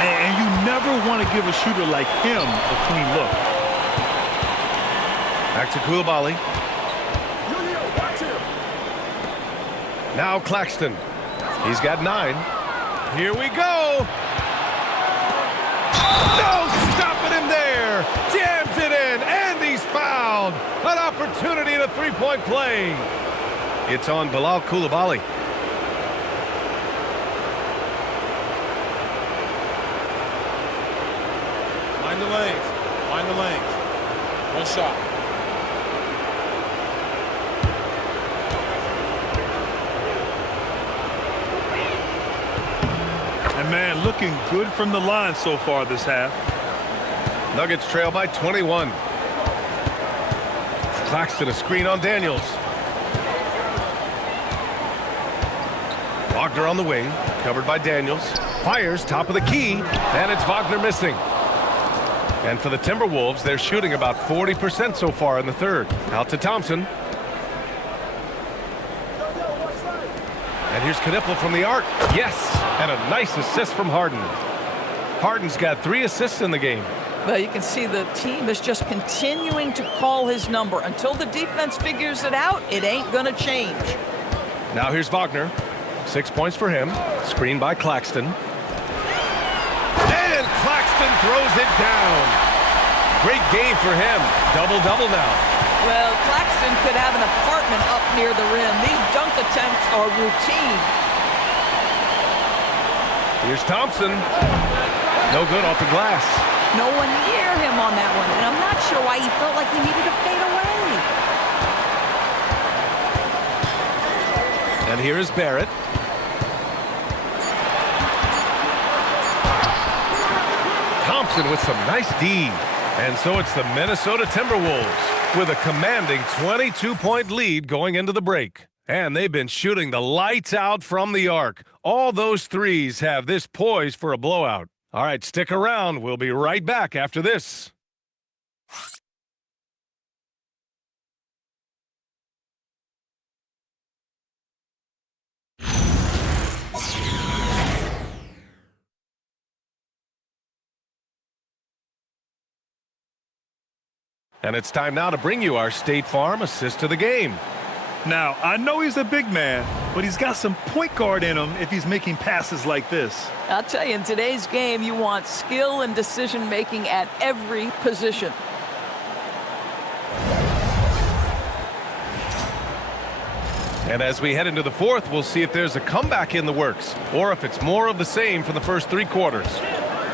And you never want to give a shooter like him a clean look. Back to Coulibaly. Now Claxton. He's got 9. Here we go. No stopping him there. Jams it in. three-point play. It's on Bilal Coulibaly. Mind the lanes. Mind the lanes. One shot. And man, looking good from the line so far this half. Nuggets trail by 21. Claxton a screen on Daniels. Wagner on the wing, covered by Daniels. Fires top of the key, and it's Wagner missing. And for the Timberwolves, they're shooting about 40% so far in the third. Out to Thompson. And here's Knipple from the arc. Yes, and a nice assist from Harden. Harden's got 3 assists in the game. Well, you can see the team is just continuing to call his number. Until the defense figures it out, it ain't going to change. Now here's Wagner. 6 points for him. Screen by Claxton. And Claxton throws it down. Great game for him. Double-double now. Well, Claxton could have an apartment up near the rim. These dunk attempts are routine. Here's Thompson. No good off the glass. No one near him on that one, and I'm not sure why he felt like he needed to fade away. And here is Barrett. Thompson with some nice D. And so it's the Minnesota Timberwolves with a commanding 22-point lead going into the break. And they've been shooting the lights out from the arc. All those threes have this poised for a blowout. All right, stick around. We'll be right back after this. And it's time now to bring you our State Farm assist to the game. Now, I know he's a big man, but he's got some point guard in him if he's making passes like this. I'll tell you, in today's game, you want skill and decision-making at every position. And as we head into the fourth, we'll see if there's a comeback in the works or if it's more of the same for the first 3 quarters.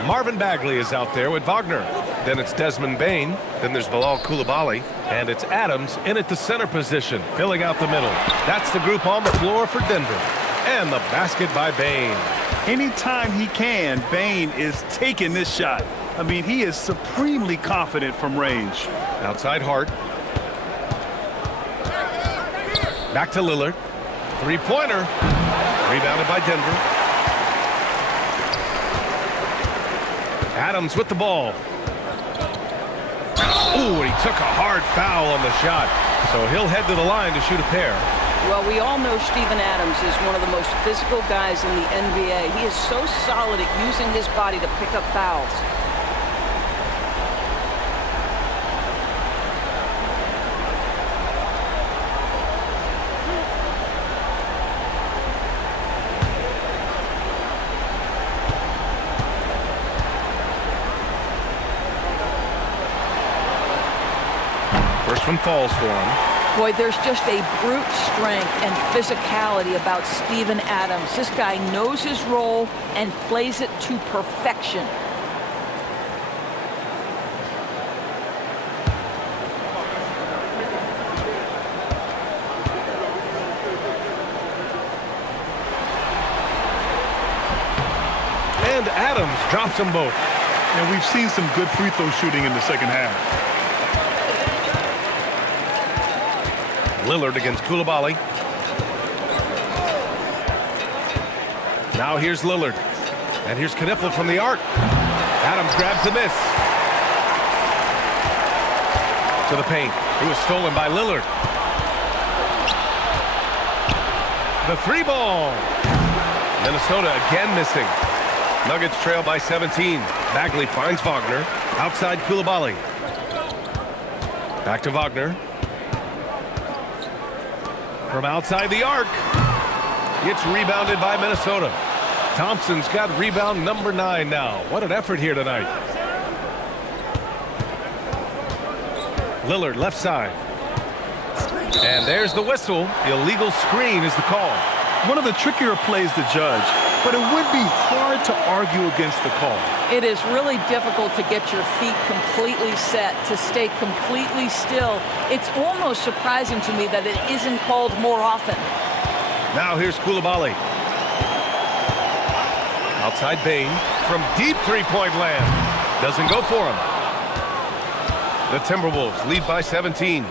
Marvin Bagley is out there with Wagner. Then it's Desmond Bane. Then there's Bilal Coulibaly. And it's Adams in at the center position, filling out the middle. That's the group on the floor for Denver. And the basket by Bane. Anytime he can, Bane is taking this shot. I mean, he is supremely confident from range. Outside Hart. Back to Lillard. 3-pointer. Rebounded by Denver. Adams with the ball. Ooh, he took a hard foul on the shot. So he'll head to the line to shoot a pair. Well, we all know Steven Adams is one of the most physical guys in the NBA. He is so solid at using his body to pick up fouls. First one falls for him. Boy, there's just a brute strength and physicality about Steven Adams. This guy knows his role and plays it to perfection. And Adams drops them both. And we've seen some good free throw shooting in the second half. Lillard against Coulibaly. Now here's Lillard. And here's Knipple from the arc. Adams grabs the miss. To the paint. It was stolen by Lillard. The 3-ball. Minnesota again missing. Nuggets trail by 17. Bagley finds Wagner. Outside Coulibaly. Back to Wagner. From outside the arc. It's rebounded by Minnesota. Thompson's got rebound number 9 now. What an effort here tonight. Lillard left side. And there's the whistle. Illegal screen is the call. One of the trickier plays to judge, but it would be hard to argue against the call. It is really difficult to get your feet completely set, to stay completely still. It's almost surprising to me that it isn't called more often. Now here's Coulibaly. Outside Bane from deep three-point land. Doesn't go for him. The Timberwolves lead by 17.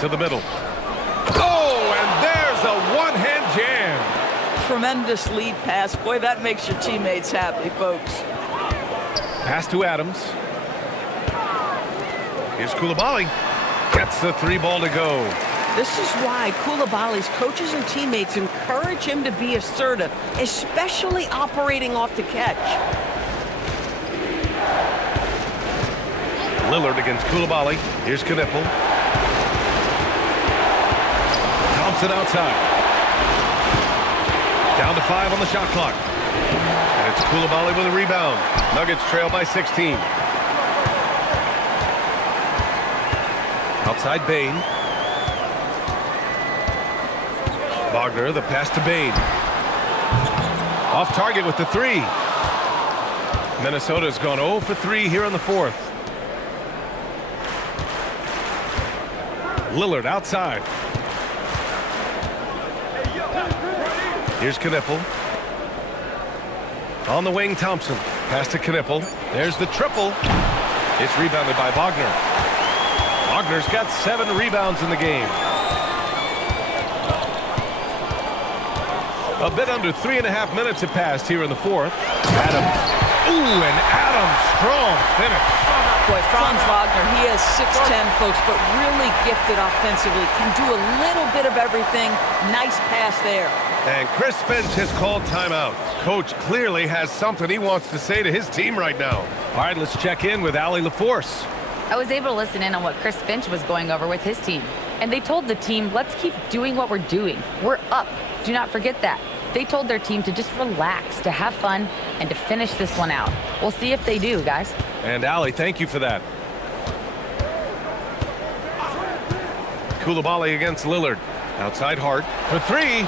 To the middle. Oh, and there's a one-hand jam. Tremendous lead pass. Boy, that makes your teammates happy, folks. Pass to Adams. Here's Coulibaly. Gets the three ball to go. This is why Coulibaly's coaches and teammates encourage him to be assertive, especially operating off the catch. Lillard against Coulibaly. Here's Knippel. Thompson outside. Down to 5 on the shot clock. And it's Coulibaly with a rebound. Nuggets trail by 16. Outside Bane. Wagner, the pass to Bane. Off target with the three. Minnesota's gone 0 for 3 here in the fourth. Lillard outside. Here's Knippel. On the wing, Thompson. Pass to Knippel. There's the triple. It's rebounded by Wagner. Wagner's got 7 rebounds in the game. A bit under 3.5 minutes have passed here in the fourth. Adams. Ooh, and Adams, strong finish. Boy, Franz Wagner, he is 6'10", folks, but really gifted offensively. Can do a little bit of everything. Nice pass there. And Chris Finch has called timeout. Coach clearly has something he wants to say to his team right now. All right, let's check in with Allie LaForce. I was able to listen in on what Chris Finch was going over with his team. And they told the team, let's keep doing what we're doing. We're up. Do not forget that. They told their team to just relax, to have fun, and to finish this one out. We'll see if they do, guys. And Allie, thank you for that. Coulibaly against Lillard. Outside Hart for 3.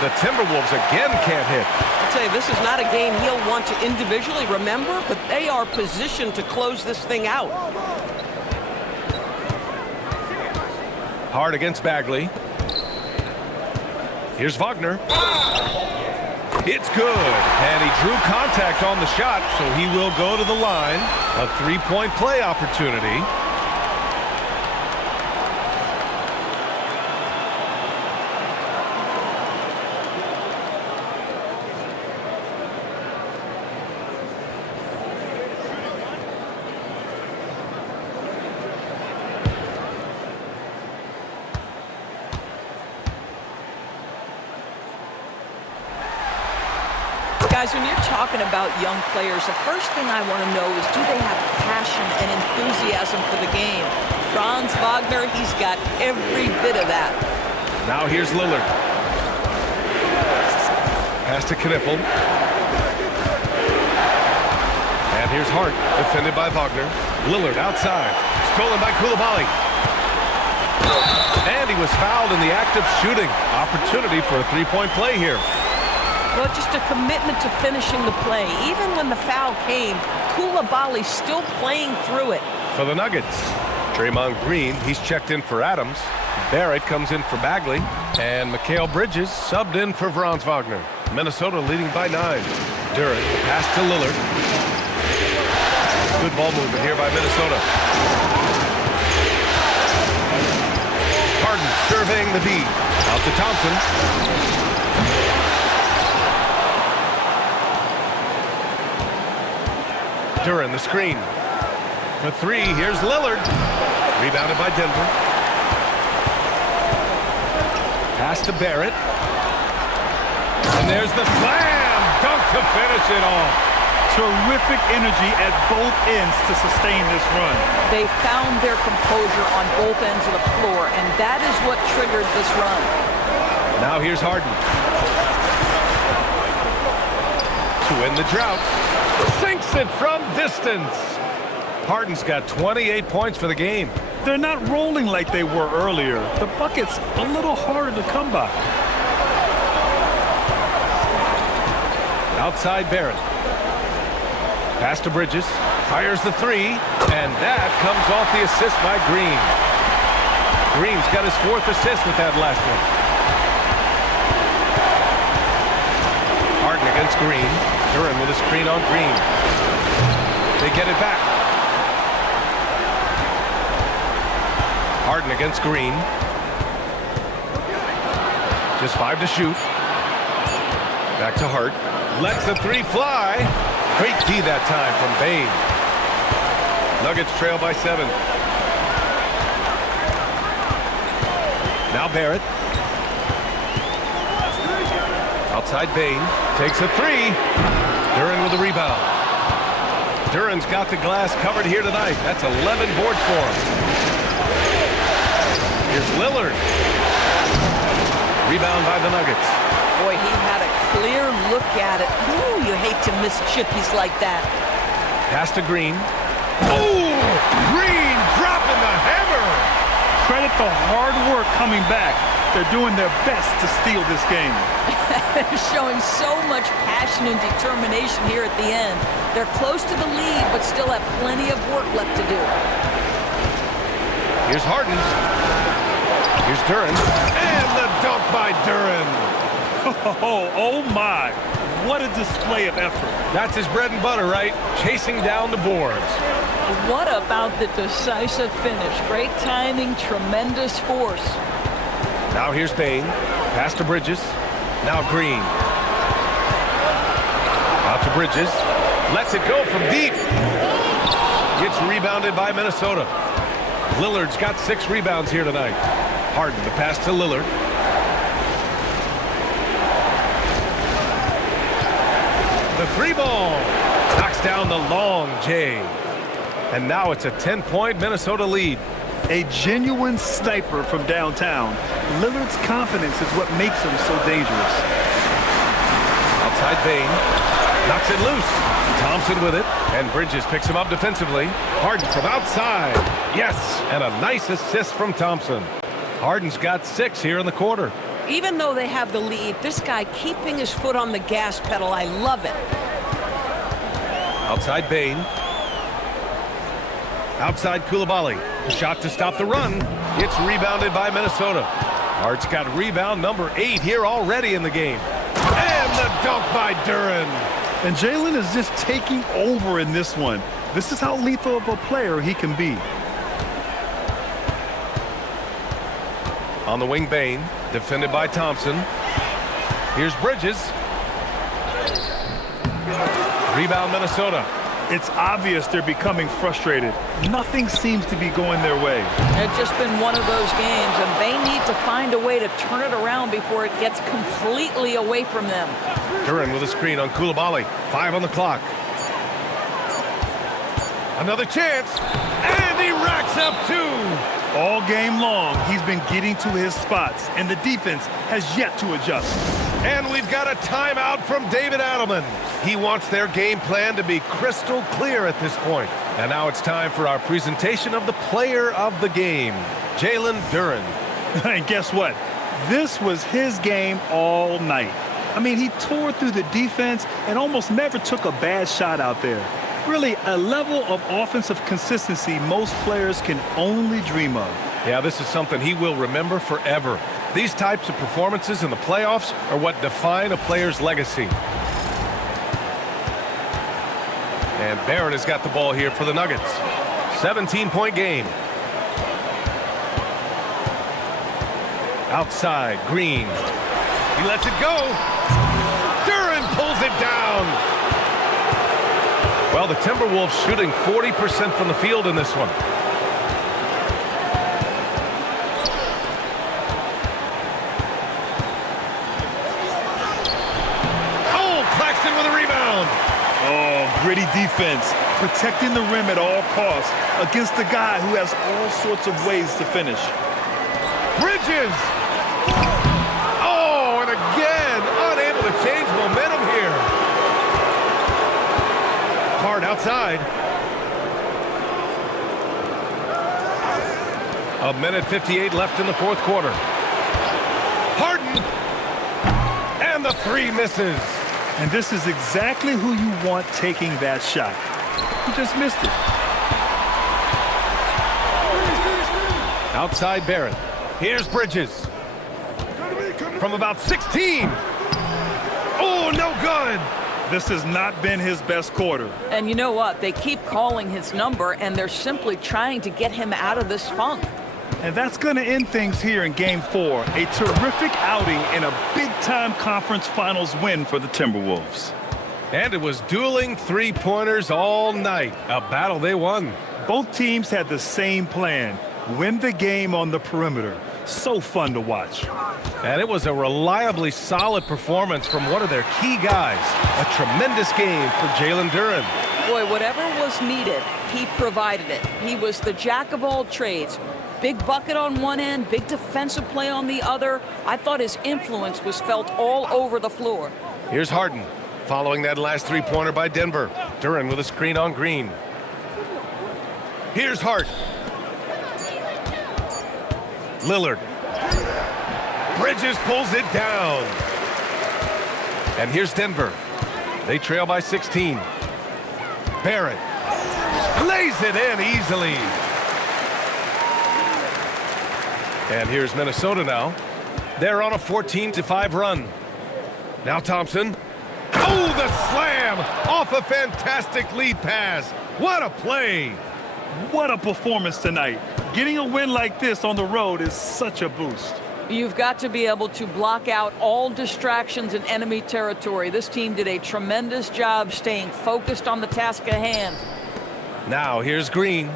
The Timberwolves again can't hit. I'll tell you, this is not a game he'll want to individually remember, but they are positioned to close this thing out. Hart against Bagley. Here's Wagner. It's good. And he drew contact on the shot, so he will go to the line. A 3-point play opportunity. Guys, when you're talking about young players, the first thing I want to know is, do they have passion and enthusiasm for the game? Franz Wagner, he's got every bit of that. Now here's Lillard. Pass to Knippel. And here's Hart, defended by Wagner. Lillard outside. Stolen by Coulibaly. And he was fouled in the act of shooting. Opportunity for a 3-point play here. Well, just a commitment to finishing the play. Even when the foul came, Coulibaly still playing through it. For the Nuggets, Draymond Green, he's checked in for Adams. Barrett comes in for Bagley. And Mikal Bridges subbed in for Franz Wagner. Minnesota leading by 9. Durant, pass to Lillard. Good ball movement here by Minnesota. Harden surveying the B. Out to Thompson. Duran the screen. For 3, here's Lillard. Rebounded by Denver. Pass to Barrett. And there's the slam dunk to finish it off. Terrific energy at both ends to sustain this run. They found their composure on both ends of the floor, and that is what triggered this run. Now here's Harden. To end the drought. Sinks it from distance. Harden's got 28 points for the game. They're not rolling like they were earlier. The bucket's a little harder to come by. Outside Barrett. Pass to Bridges. Fires the three. And that comes off the assist by Green. Green's got his 4th assist with that last one. Harden against Green. Duren with a screen on Green. They get it back. Harden against Green. Just 5 to shoot. Back to Hart. Lets the three fly. Great D that time from Bane. Nuggets trail by 7. Now Barrett. Outside Bane. Takes a three. Duren with the rebound. Duren's got the glass covered here tonight. That's 11 boards for him. Here's Lillard. Rebound by the Nuggets. Boy, he had a clear look at it. Ooh, you hate to miss chippies like that. Pass to Green. Ooh! Green dropping the hammer! Credit the hard work coming back. They're doing their best to steal this game. Showing so much passion and determination here at the end. They're close to the lead, but still have plenty of work left to do. Here's Harden. Here's Duren. And the dunk by Duren. Oh my. What a display of effort. That's his bread and butter, right? Chasing down the boards. What about the decisive finish? Great timing, tremendous force. Now here's Bane. Pass to Bridges. Now Green. Out to Bridges. Lets it go from deep. Gets rebounded by Minnesota. Lillard's got 6 rebounds here tonight. Harden the pass to Lillard. The 3 ball. Knocks down the long J. And now it's a 10-point Minnesota lead. A genuine sniper from downtown. Lillard's confidence is what makes him so dangerous. Outside Bane. Knocks it loose. Thompson with it. And Bridges picks him up defensively. Harden from outside. Yes, and a nice assist from Thompson. Harden's got 6 here in the quarter. Even though they have the lead, this guy keeping his foot on the gas pedal, I love it. Outside Bane. Outside Coulibaly. Shot to stop the run. It's rebounded by Minnesota. Hart's got rebound number 8 here already in the game. And the dunk by Duren. And Jalen is just taking over in this one. This is how lethal of a player he can be. On the wing, Bane. Defended by Thompson. Here's Bridges. Rebound, Minnesota. It's obvious they're becoming frustrated. Nothing seems to be going their way. It's just been one of those games, and they need to find a way to turn it around before it gets completely away from them. Duren with a screen on Coulibaly. 5 on the clock. Another chance. And he racks up 2. All game long, he's been getting to his spots, and the defense has yet to adjust. And we've got a timeout from David Adelman. He wants their game plan to be crystal clear at this point. And now it's time for our presentation of the player of the game, Jalen Duren. And guess what? This was his game all night. I mean, he tore through the defense and almost never took a bad shot out there. Really, a level of offensive consistency most players can only dream of. Yeah, this is something he will remember forever. These types of performances in the playoffs are what define a player's legacy. And Barrett has got the ball here for the Nuggets. 17-point game. Outside, Green. He lets it go. Duren pulls it down. Well, the Timberwolves shooting 40% from the field in this one. Oh, Claxton with a rebound. Oh, gritty defense, protecting the rim at all costs against a guy who has all sorts of ways to finish. Bridges. Oh, and again, unable to change momentum here. Hard outside. A minute 58 left in the fourth quarter. Harden! And the three misses. And this is exactly who you want taking that shot. He just missed it. Outside Barrett. Here's Bridges. From about 16. Oh, no good. This has not been his best quarter. And you know what? They keep calling his number, and they're simply trying to get him out of this funk. And that's going to end things here in Game 4. A terrific outing and a big-time conference finals win for the Timberwolves. And it was dueling three-pointers all night. A battle they won. Both teams had the same plan. Win the game on the perimeter. So fun to watch. And it was a reliably solid performance from one of their key guys. A tremendous game for Jalen Duren. Boy, whatever was needed, he provided it. He was the jack of all trades. Big bucket on one end, big defensive play on the other. I thought his influence was felt all over the floor. Here's Harden, following that last three-pointer by Denver. Duren with a screen on Green. Here's Hart. Lillard. Bridges pulls it down. And here's Denver. They trail by 16. Barrett lays it in easily. And here's Minnesota now. They're on a 14-5 run. Now Thompson. Oh, the slam off a fantastic lead pass. What a play. What a performance tonight. Getting a win like this on the road is such a boost. You've got to be able to block out all distractions in enemy territory. This team did a tremendous job staying focused on the task at hand. Now here's Green.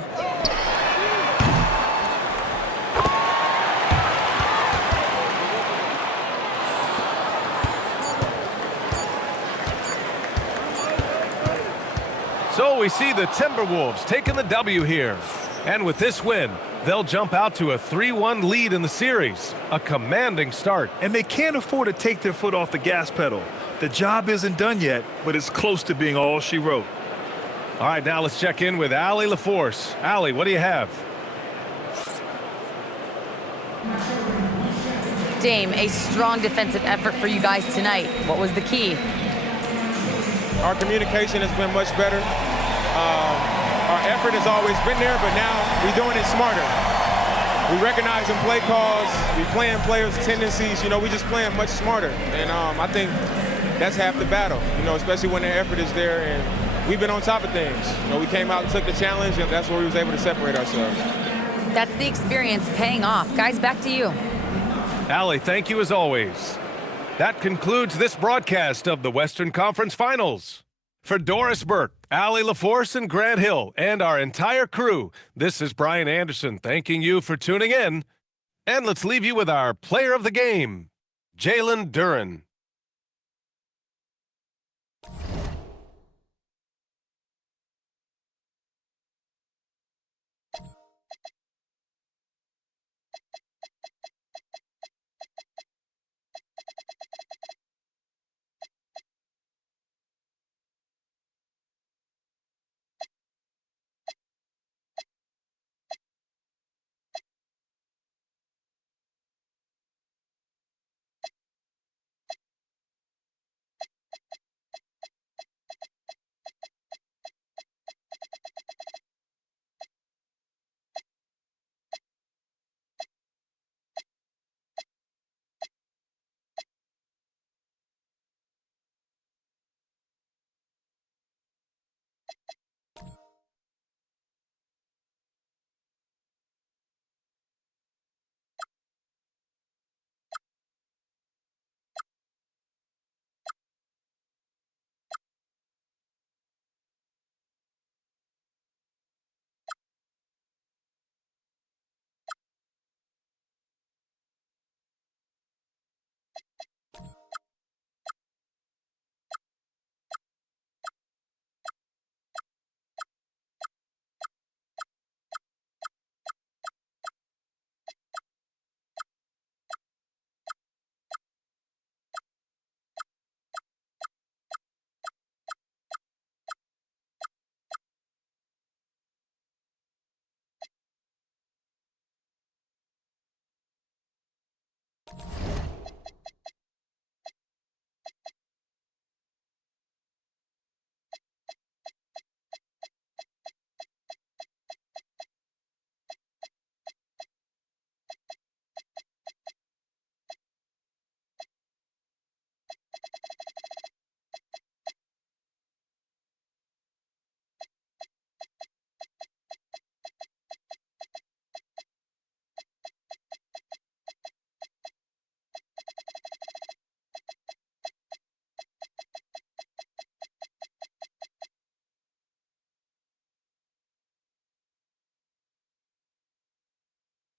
So we see the Timberwolves taking the W here. And with this win, they'll jump out to a 3-1 lead in the series. A commanding start. And they can't afford to take their foot off the gas pedal. The job isn't done yet, but it's close to being all she wrote. All right, now let's check in with Allie LaForce. Allie, what do you have? Dame, a strong defensive effort for you guys tonight. What was the key? Our communication has been much better. Our effort has always been there, but now we're doing it smarter. We recognizing play calls, we playing players' tendencies, we just playing much smarter. And I think that's half the battle, especially when their effort is there and we've been on top of things. We came out and took the challenge, and that's where we was able to separate ourselves. That's the experience paying off. Guys, back to you. Allie, thank you as always. That concludes this broadcast of the Western Conference Finals. For Doris Burke, Allie LaForce, and Grant Hill, and our entire crew, this is Brian Anderson thanking you for tuning in. And let's leave you with our player of the game, Jalen Duren.